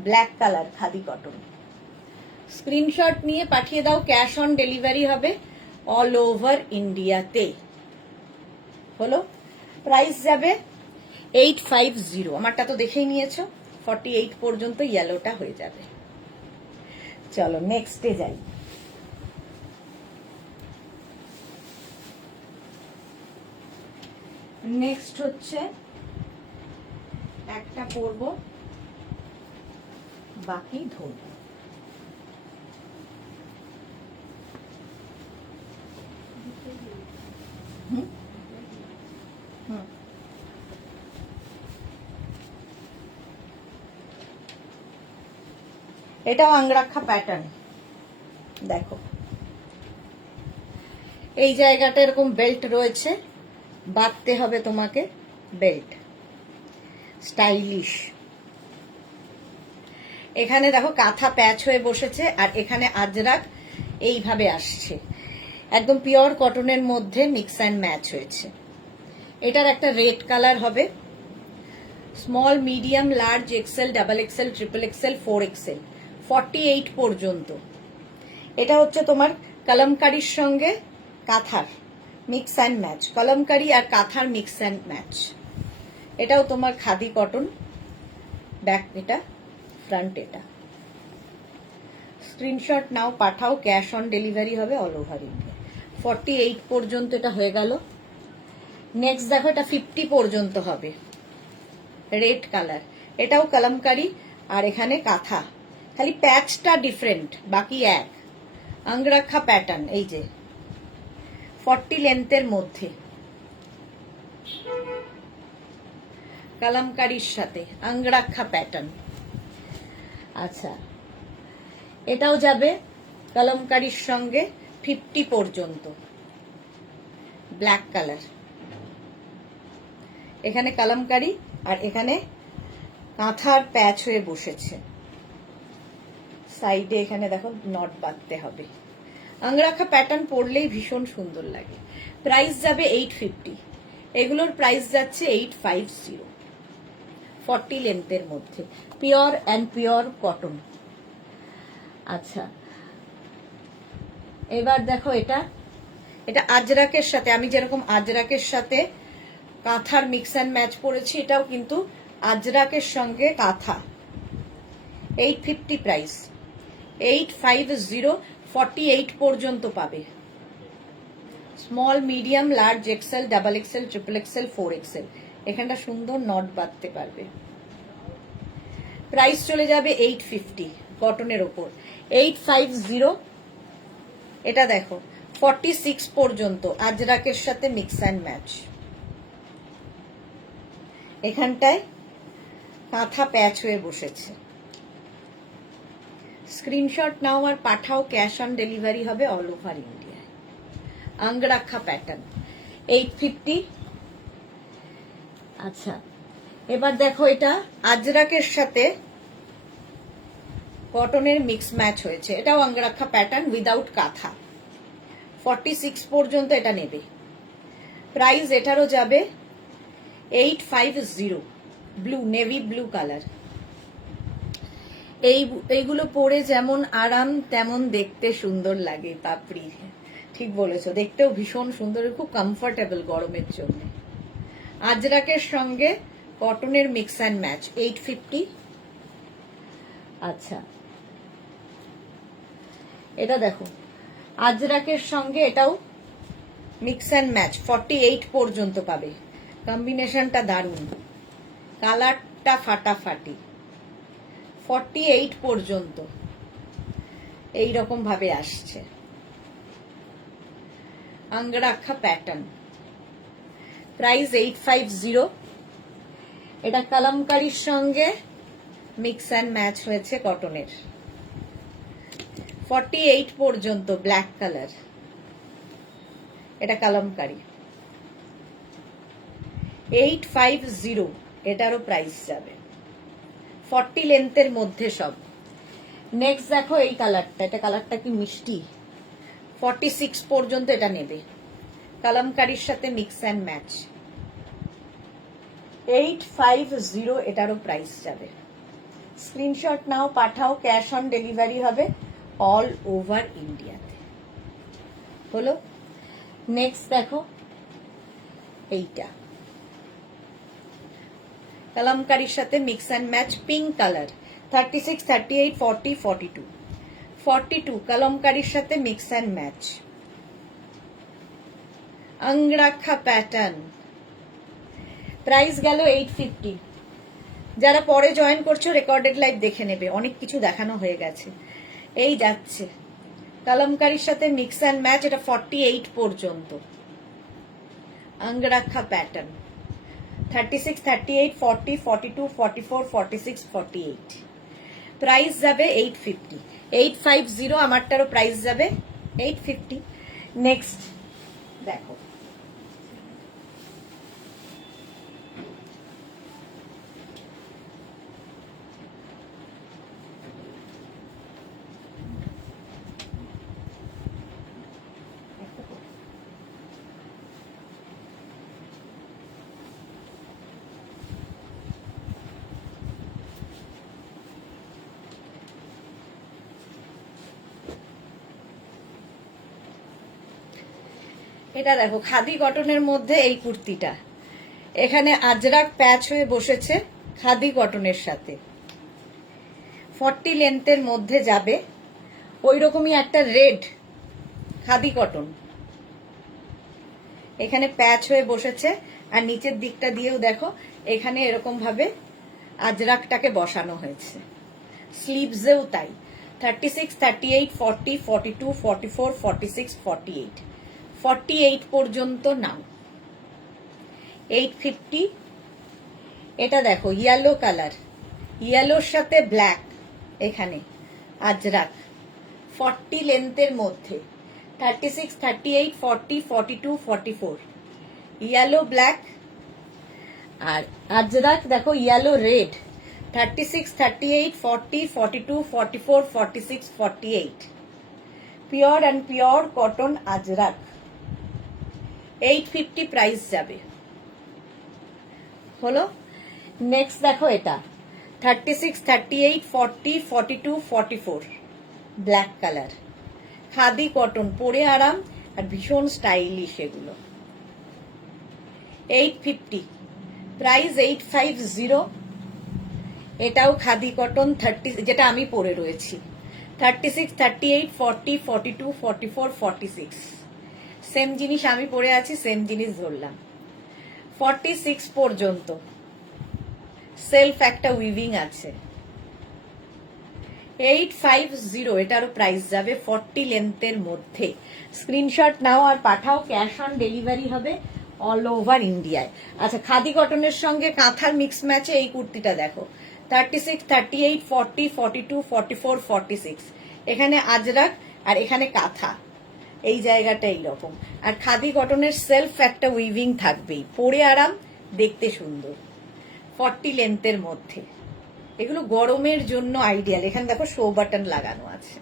Black colour khadi cotton, screenshot নিয়ে পাঠিয়ে দাও, ক্যাশ অন ডেলিভারি হবে অল ওভার ইন্ডিয়াতে। হলো, প্রাইস যাবে 850। আমারটা তো দেখেই নিয়েছো, 48 পর্যন্ত ইয়েলোটা হয়ে যাবে। চলো নেক্সটে যাই। নেক্সট হচ্ছে একটা করব, বাকি ধরব। এটাও আঙ্গরাক্ষা প্যাটার্ন, দেখো এই জায়গাটা এরকম বেল্ট রয়েছে, বাঁধতে হবে তোমাকে বেল্ট, স্টাইলিশ। এখানে দেখো কাঁথা প্যাচ হয়ে বসেছে, আর এখানে আজরাক এইভাবে আসছে, একদম পিওর কটনের মধ্যে মিক্স অ্যান্ড ম্যাচ হয়েছে। এটার একটা রেড কালার হবে, small, medium, large, XL, double XL, triple XL, 4 XL, 48 পর্যন্ত। এটা হচ্ছে তোমার কলমকারির সঙ্গে কাঁথার মিক্স অ্যান্ড ম্যাচ, কলমকারি আর কাঁথার মিক্স অ্যান্ড ম্যাচ। এটাও তোমার খাদি কটন, ব্যাক এটা, ফ্রন্ট এটা। স্ক্রিনশট নাও, পাঠাও, ক্যাশ অন ডেলিভারি হবে অল ওভার ইন্ডিয়া। 48 পর্যন্ত এটা হয়ে গেল। নেক্সট দেখো, এটা 50 পর্যন্ত হবে, রেড কালার, এটাও কলমকারি আর এখানে কাঁথা, খালি প্যাচটা ডিফারেন্ট, বাকি এক। অঙ্গরাখা প্যাটার্ন, এই যে 40 লেন্থের মধ্যে কলমকারির সাথে অঙ্গরাখা প্যাটার্ন। আচ্ছা, এটাও যাবে কলমকারির সঙ্গে 50 পর্যন্ত, ব্ল্যাক কালার, এখানে কলমকারি আর এখানে কাঁথার প্যাচ হয়ে বসেছে, সাইডে এখানে দেখো নট বাঁধতে হবে। অঙ্গরাখা প্যাটার্ন পরলেই ভীষণ সুন্দর লাগে। প্রাইস যাবে 850, এগুলোর প্রাইস যাচ্ছে 850, 40 লেন্থের মধ্যে, পিওর অ্যান্ড পিওর কটন। আচ্ছা, এবার দেখো, এটা এটা আজরাকের সাথে, আমি যেরকম আজরাকের সাথে কাঁথার মিক্স অ্যান্ড ম্যাচ পরেছি, এটাও কিন্তু আজরাকের সঙ্গে কাঁথা। 850 প্রাইস, 850, 48 পর্যন্ত পাবে। Small, medium, large, XL, double XL, triple XL, 4XL, এখানটা সুন্দর নট বাঁধতে পারবে। প্রাইস চলে যাবে 850, কটনের ওপর 850। এটা দেখো 46 পর্যন্ত আজরাকের সাথে মিক্স অ্যান্ড ম্যাচ, এখানটায় কাঁথা প্যাচ হয়ে বসেছে। স্ক্রিনশট নাও আর পাঠাও, ক্যাশ অন ডেলিভারি হবে অল ওভার ইন্ডিয়ায়। অঙ্গরাখা প্যাটার্ন, 850। আচ্ছা, এবার দেখো, এটা আজরাকের সাথে কটনের মিক্স ম্যাচ হয়েছে, এটাও অঙ্গরাখা প্যাটার্ন উইদাউট কাঁথা। 46 পর্যন্ত এটা নেবে। প্রাইস এটারও যাবে 850, ব্লু, নেভি ব্লু কালার। এইগুলো পরে যেমন আরাম তেমন দেখতে সুন্দর লাগে পাপড়ি, ঠিক বলেছো, দেখতেও ভীষণ সুন্দর, খুব কমফোর্টেবল গরমের জন্য। আজরাকের সঙ্গে কটনের মিক্স অ্যান্ড ম্যাচ, 850। আচ্ছা, এটা দেখো, আজরাকের সঙ্গে এটাও মিক্স অ্যান্ড ম্যাচ, 48 পর্যন্ত পাবে। কম্বিনেশনটা দারুণ, কালারটা ফাটাফাটি। 48 পর্যন্ত এইরকম ভাবে আসছে। অঙ্গরাখা প্যাটার্ন, প্রাইস 850। এটা কলমকারির সঙ্গে মিক্স অ্যান্ড ম্যাচ হয়েছে কটনের। 48 পর্যন্ত, ব্ল্যাক কালার, এটা কলমকারি। 850, এটারও প্রাইস যাবে। 40 লেন্থের মধ্যে সব। নেক্সট দেখো, এই কালারটা, এটা কালারটা কি মিষ্টি, 46 পর্যন্ত এটা নেবে, কলমকারির সাথে মিক্স অ্যান্ড ম্যাচ। 850, এটারও প্রাইস যাবে। স্ক্রিনশট নাও, পাঠাও, ক্যাশ অন ডেলিভারি হবে অল ওভার ইন্ডিয়াতে। হলো, নেক্সট দেখো, এইটা কলমকারির সাথে mix and match, pink colour, 36, 38, 40, 42, 42 কলমকারির সাথে mix and match. Angrakha pattern, price গেল 850। যারা পরে জয়েন করছো রেকর্ডেড লাইভ দেখে নেবে, অনেক কিছু দেখানো হয়ে গেছে। এই যাচ্ছে কলমকারির সাথে মিক্স অ্যান্ড ম্যাচ, এটা 48 পর্যন্ত। অঙ্গরাখা প্যাটার্ন, 36, 38, 40, 42, 44, 46, 48। প্রাইস যাবে 850, 850, আমারটারও প্রাইস যাবে 850। নেক্সট দেখো, এটা দেখো, খাদি কটনের মধ্যে এই কুর্তিটা, এখানে আজরাক প্যাচ হয়ে বসেছে খাদি কটনের সাথে। 40 লেন্থের মধ্যে যাবে, ওই রকমই একটা রেড খাদি কটন, এখানে প্যাচ হয়ে বসেছে, আর নিচের দিকটা দিয়েও দেখো এখানে এরকম ভাবে আজরাকটাকে বসানো হয়েছে। স্লিভসেও তাই। 36, 38, 40, 42, 44, 46, 48, 48 পর্যন্ত নাও। 850। এটা দেখো ইয়েলো কালার, ইয়েলোর সাথে ব্ল্যাক, এখানে আজরাক 40 লেন্থের মধ্যে। 36, 38, 40, 42, 44, ইয়েলো ব্ল্যাক। আর আজরাক দেখো yellow red. 36, 38, 40, 42, 44, 46, 48, pure and pure cotton Ajrakh. 850 price যাবে। হলো। নেক্সট দেখো এটা 36, 38, 40, 42, 44, ব্ল্যাক কালার, খাদি কটন, পরে আরাম আর ভীষণ স্টাইলিশ এগুলো। 850 প্রাইস। 850। এটাও খাদি কটন, 30, যেটা আমি পরে রয়েছি। 36, 38, 40, 42, 44, 46, সেম জিনিস আমি পরে আছি, সেম জিনিস ধরলাম। 46 পর্যন্ত সেলফ একটা উইভিং আছে। 850 এটারও প্রাইস যাবে 40 লেন্থের মধ্যে। স্ক্রিনশট নাও আর পাঠাও, ক্যাশ অন ডেলিভারি হবে অল ওভার ইন্ডিয়ায়। আচ্ছা, খাদি কটনের সঙ্গে কাঁথার মিক্স ম্যাচে এই কুর্তিটা দেখো। 36, 38, 40, 42, 44, 46, এখানে আজরাক আর এখানে কাঁথা, এই জায়গাটা এইরকম। আর খাদি কটনের সেলফ একটা উইভিং থাকবেই, পরে আরাম, দেখতে সুন্দর। 40 লেন্থের মধ্যে। এগুলো গরমের জন্য আইডিয়াল। এখানে দেখো শো বাটন লাগানো আছে।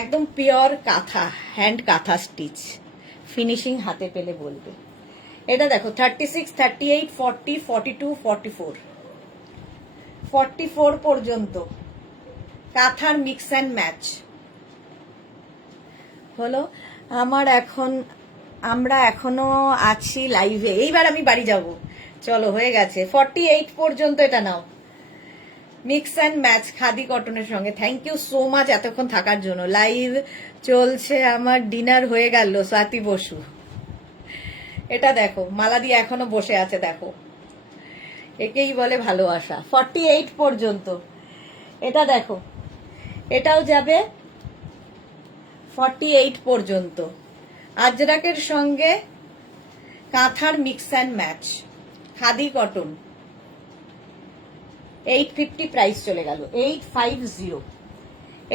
একদম পিওর কাঁথা, হ্যান্ড কাঁথা স্টিচ, ফিনিশিং হাতে পেলে বলবে। এটা দেখো 36, 38, 40, 42, 44, 44 পর্যন্ত কাঁথার মিক্স অ্যান্ড ম্যাচ। হলো। আমরা এখনো আছি লাইভে। এইবার আমি বাড়ি যাব, চলো হয়ে গেছে। 48 পর্যন্ত এটা নাও, মিক্স অ্যান্ড ম্যাচ খাদি কটনের সঙ্গে। থ্যাংক ইউ সো মাচ এতক্ষণ থাকার জন্য। লাইভ চলছে আমার, ডিনার হয়ে গেল। স্বাতি বসু, এটা দেখো মালা দিয়ে এখনো বসে আছে, দেখো একেই বলে ভালোবাসা। 48 পর্যন্ত এটা দেখো, এটাও যাবে 48 পর্যন্ত। আজরাকের সঙ্গে কাঁথার mix and match, khadi cotton. 850 price চলে গেল। 850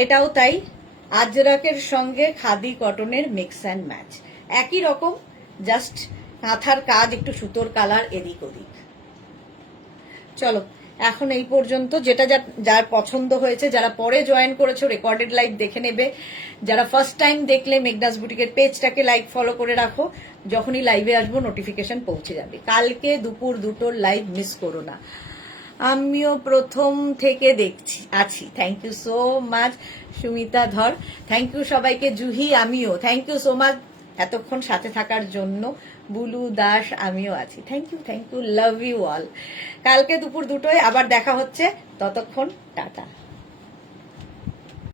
এটাও তাই, আজরাকের সঙ্গে খাদি কটনের মিক্স অ্যান্ড ম্যাচ, একই রকম, জাস্ট কাঁথার কাজ একটু সুতোর কালার এদিক ওদিক। চলো এখন এই পর্যন্ত। যেটা যার পছন্দ হয়েছে, যারা পরে জয়েন করেছো রেকর্ডেড লাইভ দেখে নেবে। যারা ফার্স্ট টাইম দেখলে মেঘনাস বুটিকের পেজটাকে লাইক ফলো করে রাখো, যখনই লাইভে আসবো নোটিফিকেশন পৌঁছে যাবে। কালকে দুপুর 2টোর লাইভ মিস করো না। আমিও প্রথম থেকে আছি। Thank you so much Sumita Dhar, thank you সবাইকে। জুহি, আমিও থ্যাংক ইউ সো মাচ এতক্ষণ সাথে থাকার জন্য। বুলু দাস, আমিও আছি। Thank you, love you all. কালকে দুপুর 2টোয় আবার দেখা হচ্ছে, ততক্ষণ টাটা।